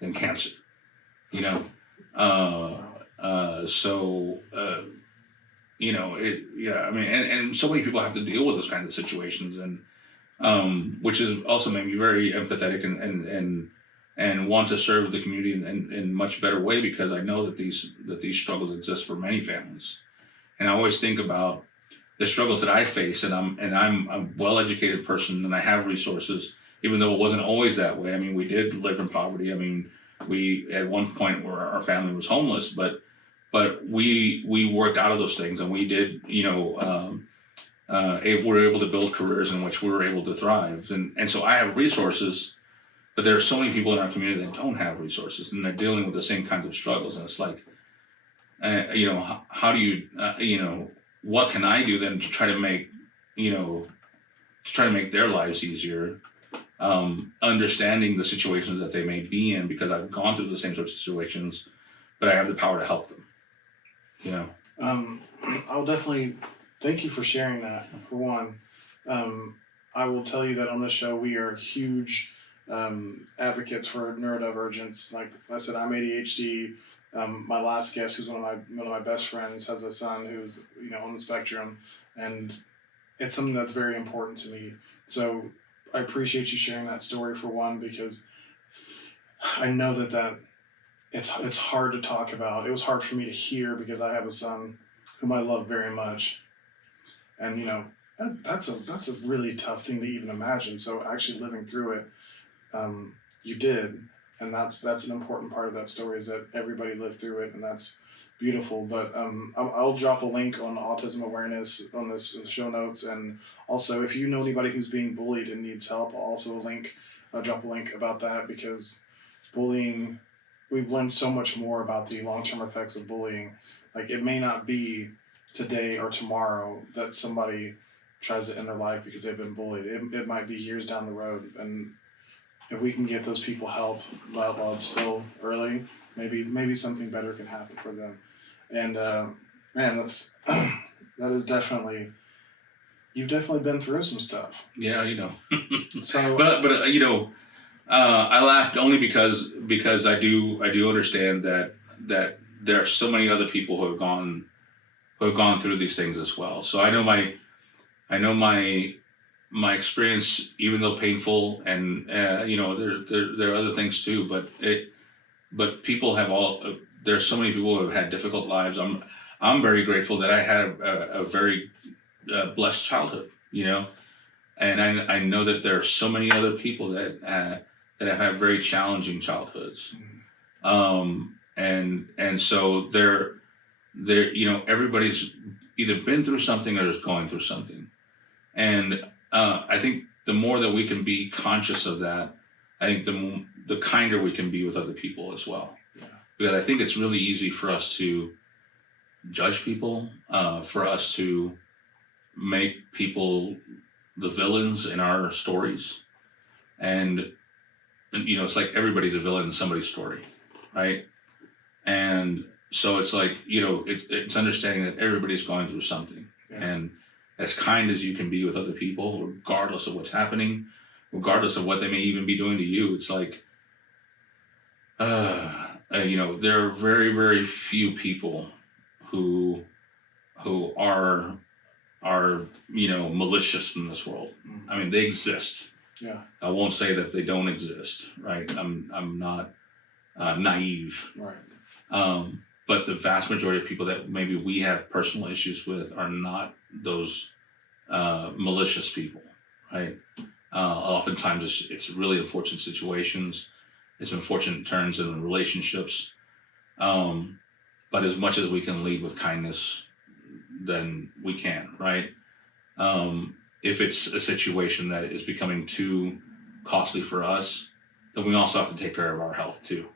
than cancer, and so many people have to deal with those kinds of situations, and which is also made me very empathetic and want to serve the community in a much better way, because I know that these struggles exist for many families. And I always think about the struggles that I face, and I'm a well-educated person, and I have resources, even though it wasn't always that way. I mean, we did live in poverty. I mean, we at one point where our family was homeless, but we worked out of those things, and we did, we were able to build careers in which we were able to thrive. And so I have resources, but there are so many people in our community that don't have resources, and they're dealing with the same kinds of struggles. And it's like, how do you, what can I do then to try to make, their lives easier, understanding the situations that they may be in, because I've gone through the same sorts of situations, but I have the power to help them, I'll definitely thank you for sharing that, for one. I will tell you that on this show, we are huge advocates for neurodivergence. Like I said, I'm ADHD. My last guest, who's one of my best friends, has a son who's on the spectrum, and it's something that's very important to me. So I appreciate you sharing that story, for one, because I know that it's hard to talk about. It was hard for me to hear, because I have a son whom I love very much, and that's a really tough thing to even imagine. So actually living through it, you did, and that's an important part of that story, is that everybody lived through it, and that's beautiful. But I'll drop a link on autism awareness on this show notes, and also if you know anybody who's being bullied and needs help, I'll also link drop a link about that, because bullying, we've learned so much more about the long-term effects of bullying. Like, it may not be today or tomorrow that somebody tries to end their life because they've been bullied. It might be years down the road, and if we can get those people help while it's still early, maybe something better can happen for them. And man, that's that is definitely, you've definitely been through some stuff. Yeah, you know. So, but you know, I laughed only because I do understand that there are so many other people who have gone through these things as well. So I know my experience, even though painful, and you know, there are other things too. But people have all. There's so many people who have had difficult lives. I'm very grateful that I had a very blessed childhood. You know, and I know that there are so many other people that have had very challenging childhoods. And so they're you know, everybody's either been through something or is going through something. And I think the more that we can be conscious of that, I think the kinder we can be with other people as well. Yeah. Because I think it's really easy for us to judge people, for us to make people the villains in our stories. And you know, it's like everybody's a villain in somebody's story, right? And so it's like, you know, it's understanding that everybody's going through something. Yeah. And as kind as you can be with other people, regardless of what's happening, regardless of what they may even be doing to you, it's like, you know, there are very, very few people who are you know, malicious in this world. I mean, they exist. Yeah. I won't say that they don't exist, right? I'm not naive. Right. But the vast majority of people that maybe we have personal issues with are not those malicious people, right? Oftentimes it's really unfortunate situations. It's unfortunate turns in relationships. But as much as we can lead with kindness, then we can, right? If it's a situation that is becoming too costly for us, then we also have to take care of our health too.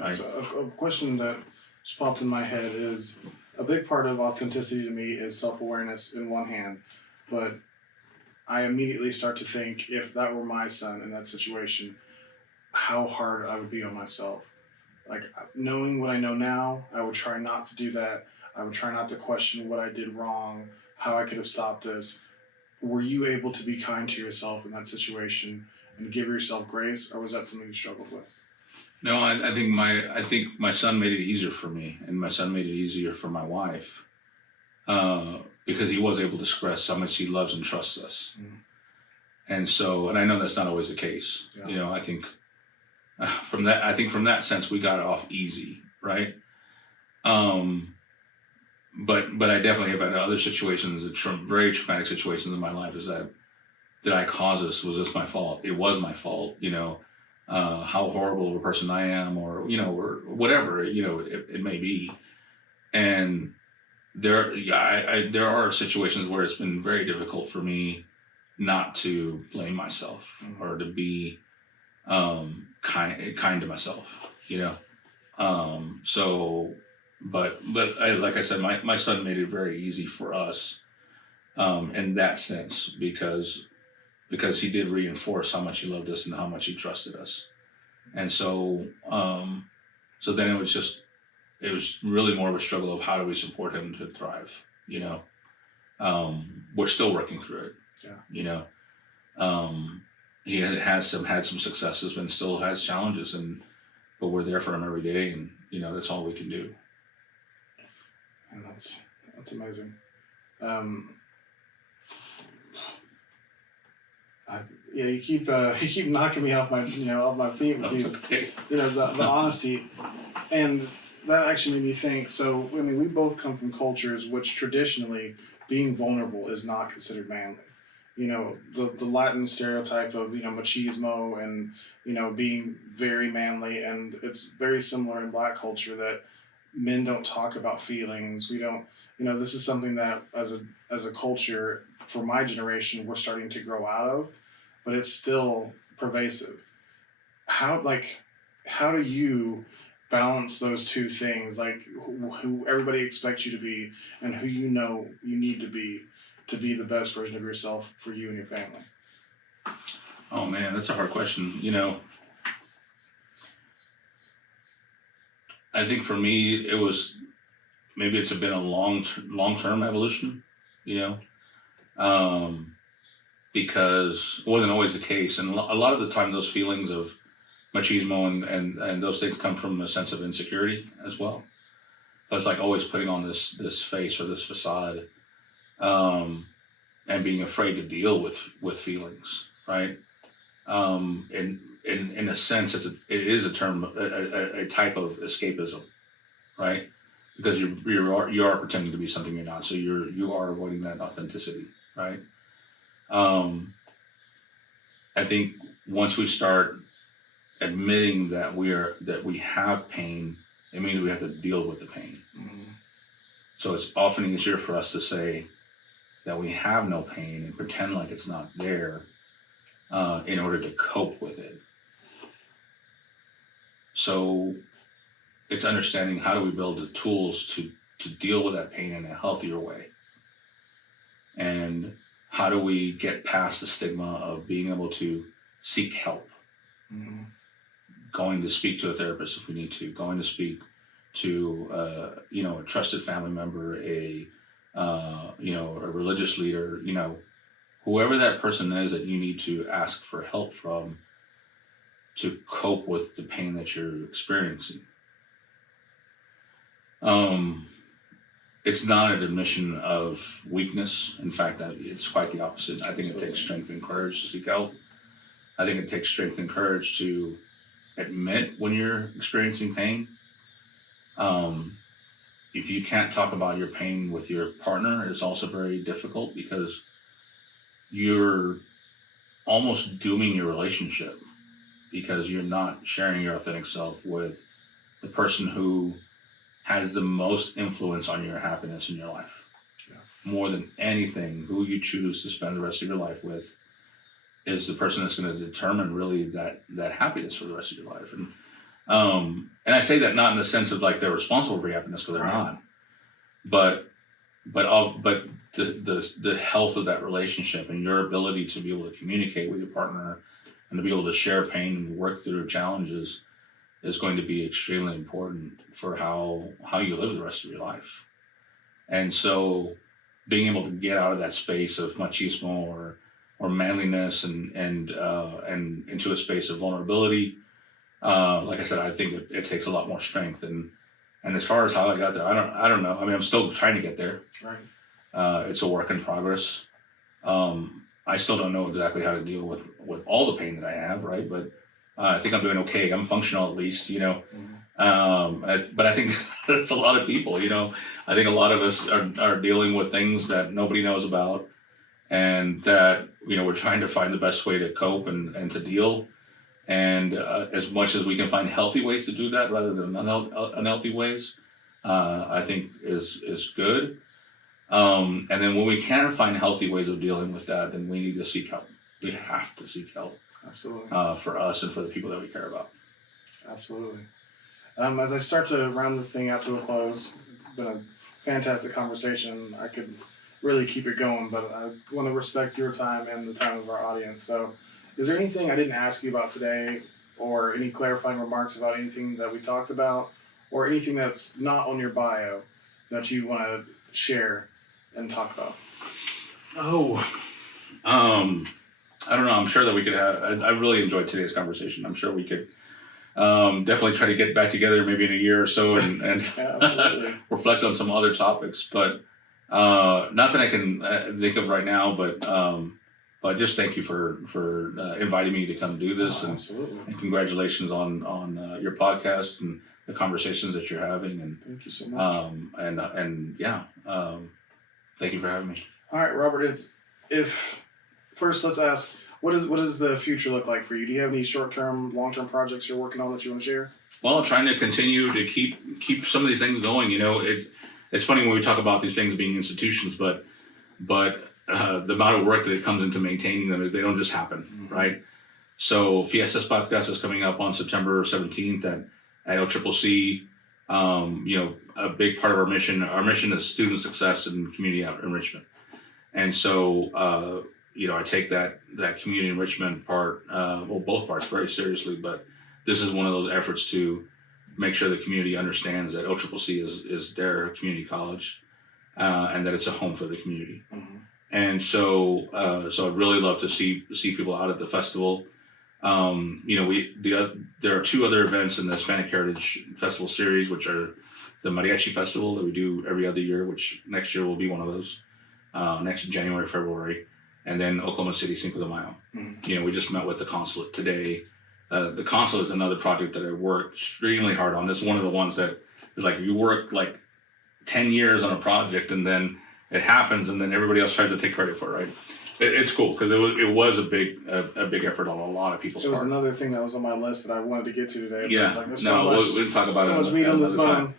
Right? So a question that just popped in my head is, a big part of authenticity to me is self-awareness in one hand, but I immediately start to think, if that were my son in that situation, how hard I would be on myself. Like, knowing what I know now, I would try not to do that. I would try not to question what I did wrong, how I could have stopped this. Were you able to be kind to yourself in that situation and give yourself grace, or was that something you struggled with? No, I think my son made it easier for me, and my son made it easier for my wife, because he was able to express how much he loves and trusts us. And so, and I know that's not always the case. Yeah. You know, I think from that sense we got off easy, right? But I definitely have had other situations, very traumatic situations in my life. Is that did I cause this? Was this my fault? It was my fault. You know, how horrible of a person I am, or you know, or whatever, you know, it may be. And there are situations where it's been very difficult for me not to blame myself, or to be kind to myself, you know. So, but like I said, my son made it very easy for us, in that sense, because he did reinforce how much he loved us and how much he trusted us. And so so then it was really more of a struggle of how do we support him to thrive, you know. We're still working through it. Yeah. You know, he had some successes, but still has challenges, but we're there for him every day, and you know, that's all we can do. And that's amazing. Yeah, you keep knocking me off my feet with these, Okay. you know, the honesty, and that actually made me think. So I mean, we both come from cultures which traditionally being vulnerable is not considered manly. You know, the Latin stereotype of, you know, machismo and, you know, being very manly, and it's very similar in Black culture that men don't talk about feelings. We don't, you know, this is something that as a culture for my generation we're starting to grow out of, but it's still pervasive. how do you balance those two things, like who everybody expects you to be and who you know you need to be the best version of yourself for you and your family? Oh man, that's a hard question. I think for me, it was maybe it's been a long-term evolution, you know, because it wasn't always the case. And a lot of the time, those feelings of machismo and those things come from a sense of insecurity as well. But it's like always putting on this face or this facade, and being afraid to deal with feelings, right? In a sense, it is a term, a type of escapism, right? Because you are pretending to be something you're not, so you are avoiding that authenticity, right? I think once we start admitting that we have pain, it means we have to deal with the pain. Mm-hmm. So it's often easier for us to say that we have no pain and pretend like it's not there, in order to cope with it. So it's understanding how do we build the tools to deal with that pain in a healthier way, and how do we get past the stigma of being able to seek help. Mm-hmm. Going to speak to a therapist if we need to, going to speak to a trusted family member, a religious leader, whoever that person is that you need to ask for help from to cope with the pain that you're experiencing. It's not an admission of weakness. In fact, it's quite the opposite. I think it takes strength and courage to seek help. I think it takes strength and courage to admit when you're experiencing pain. If you can't talk about your pain with your partner, it's also very difficult because you're almost dooming your relationship because you're not sharing your authentic self with the person who has the most influence on your happiness in your life. Yeah. More than anything, who you choose to spend the rest of your life with is the person that's going to determine really that happiness for the rest of your life. And I say that not in the sense of like they're responsible for your happiness, because they're not, but the health of that relationship and your ability to be able to communicate with your partner and to be able to share pain and work through challenges is going to be extremely important for how you live the rest of your life. And so being able to get out of that space of machismo or manliness and into a space of vulnerability, like I said, I think it takes a lot more strength. And as far as how I got there, I don't know. I mean, I'm still trying to get there. Right. It's a work in progress. I still don't know exactly how to deal with all the pain that I have, right? But I think I'm doing okay. I'm functional at least, Mm-hmm. But I think that's a lot of people, I think a lot of us are dealing with things that nobody knows about, and that, we're trying to find the best way to cope and to deal. And as much as we can find healthy ways to do that rather than unhealthy ways, I think is good. And then when we can find healthy ways of dealing with that, then we need to seek help. We have to seek help. Absolutely. For us and for the people that we care about. Absolutely. As I start to round this thing out to a close, it's been a fantastic conversation. I could really keep it going, but I want to respect your time and the time of our audience. So is there anything I didn't ask you about today, or any clarifying remarks about anything that we talked about, or anything that's not on your bio that you want to share and talk about? I don't know. I'm sure that we could have. I really enjoyed today's conversation. I'm sure we could definitely try to get back together maybe in a year or so and reflect on some other topics. But not that I can think of right now. But just thank you for inviting me to come do this, and congratulations on your podcast and the conversations that you're having. And thank you so much. Thank you for having me. All right, Robert. First, let's ask, what does the future look like for you? Do you have any short-term, long-term projects you're working on that you want to share? Well, trying to continue to keep some of these things going. It's funny when we talk about these things being institutions, but the amount of work that it comes into maintaining them is they don't just happen, mm-hmm. right? So Fiestas Podcast is coming up on September 17th at Ep.11. A big part of our mission is student success and community enrichment. And so, I take that community enrichment part, both parts very seriously, but this is one of those efforts to make sure the community understands that Ep.11 is their community college, and that it's a home for the community. Mm-hmm. And so I'd really love to see people out at the festival. There are two other events in the Hispanic Heritage Festival series, which are the Mariachi Festival that we do every other year, which next year will be one of those, next January, February, and then Oklahoma City Cinco de Mayo. Mm-hmm. We just met with the consulate today. The consulate is another project that I worked extremely hard on. This is one of the ones that is like you work like 10 years on a project and then it happens and then everybody else tries to take credit for it, right? It's cool because it was a big effort on a lot of people's part. It was another thing that was on my list that I wanted to get to today. Yeah, we'll talk about so much meat on this bone.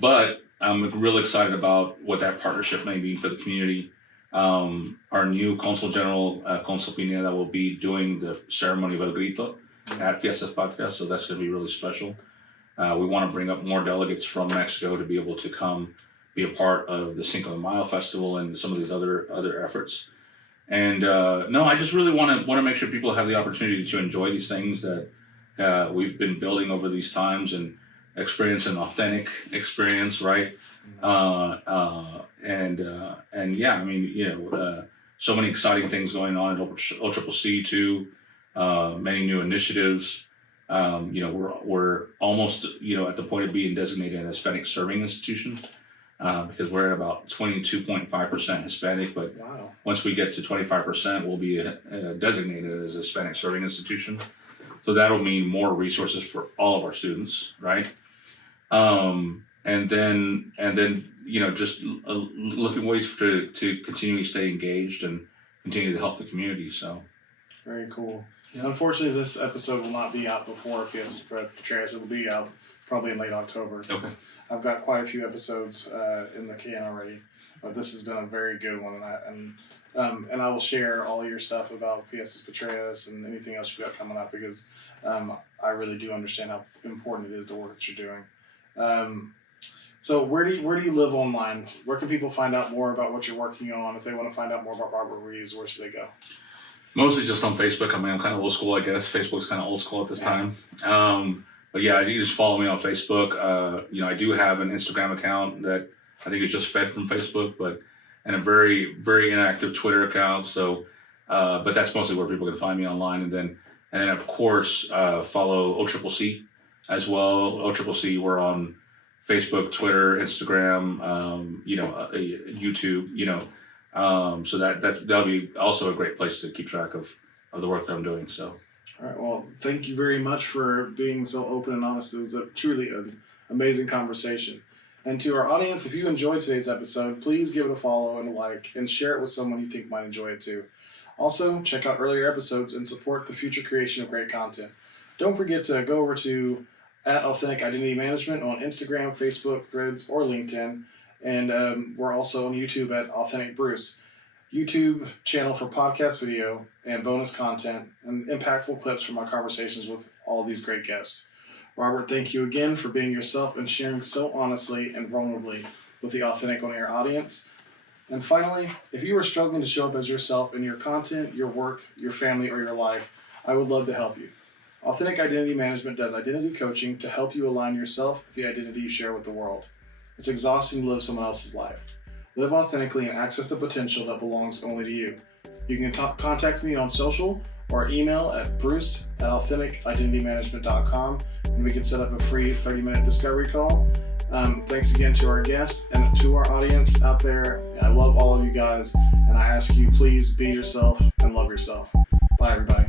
But I'm really excited about what that partnership may mean for the community. Our new Consul General, Consul Pineda, will be doing the ceremony of El Grito at Fiestas Podcast, so that's going to be really special. We want to bring up more delegates from Mexico to be able to come be a part of the Cinco de Mayo Festival and some of these other efforts. And I just really want to make sure people have the opportunity to enjoy these things that we've been building over these times and experience an authentic experience, right? So many exciting things going on at Ep.11 too. Many new initiatives. We're almost at the point of being designated an Hispanic serving institution. Because we're at about 22.5% Hispanic, but wow. Once we get to 25%, we'll be designated as a Hispanic serving institution. So that'll mean more resources for all of our students, right? And then just look at ways to continually stay engaged and continue to help the community. So very cool. Yeah. Unfortunately, this episode will not be out before Fiestas Patrias. It will be out probably in late October. Okay. I've got quite a few episodes in the can already, but this has been a very good one, and I will share all your stuff about Fiestas Patrias and anything else you've got coming up because I really do understand how important it is the work that you're doing. So where do you live online? Where can people find out more about what you're working on? If they want to find out more about Robert Ruiz, where should they go? Mostly just on Facebook. I mean, I'm kind of old school, I guess. Facebook's kind of old school at this time. But yeah, you just follow me on Facebook. I do have an Instagram account that I think is just fed from Facebook, and a very, very inactive Twitter account. So, but that's mostly where people can find me online. And then of course, follow Ep.11 as well. Ep.11, we're on Facebook, Twitter, Instagram, YouTube, so that'll be also a great place to keep track of the work that I'm doing. So. All right. Well, thank you very much for being so open and honest. It was truly an amazing conversation. And to our audience, if you enjoyed today's episode, please give it a follow and a like and share it with someone you think might enjoy it too. Also, check out earlier episodes and support the future creation of great content. Don't forget to go over to @Authentic Identity Management on Instagram, Facebook, Threads, or LinkedIn. And we're also on YouTube at Authentic Bruce. YouTube channel for podcast video and bonus content and impactful clips from my conversations with all these great guests. Robert, thank you again for being yourself and sharing so honestly and vulnerably with the Authentic On Air audience. And finally, if you are struggling to show up as yourself in your content, your work, your family, or your life, I would love to help you. Authentic Identity Management does identity coaching to help you align yourself with the identity you share with the world. It's exhausting to live someone else's life. Live authentically and access the potential that belongs only to you. You can contact me on social or email at bruce@AuthenticIdentityManagement.com and we can set up a free 30-minute discovery call. Thanks again to our guests and to our audience out there. I love all of you guys and I ask you please be yourself and love yourself. Bye everybody.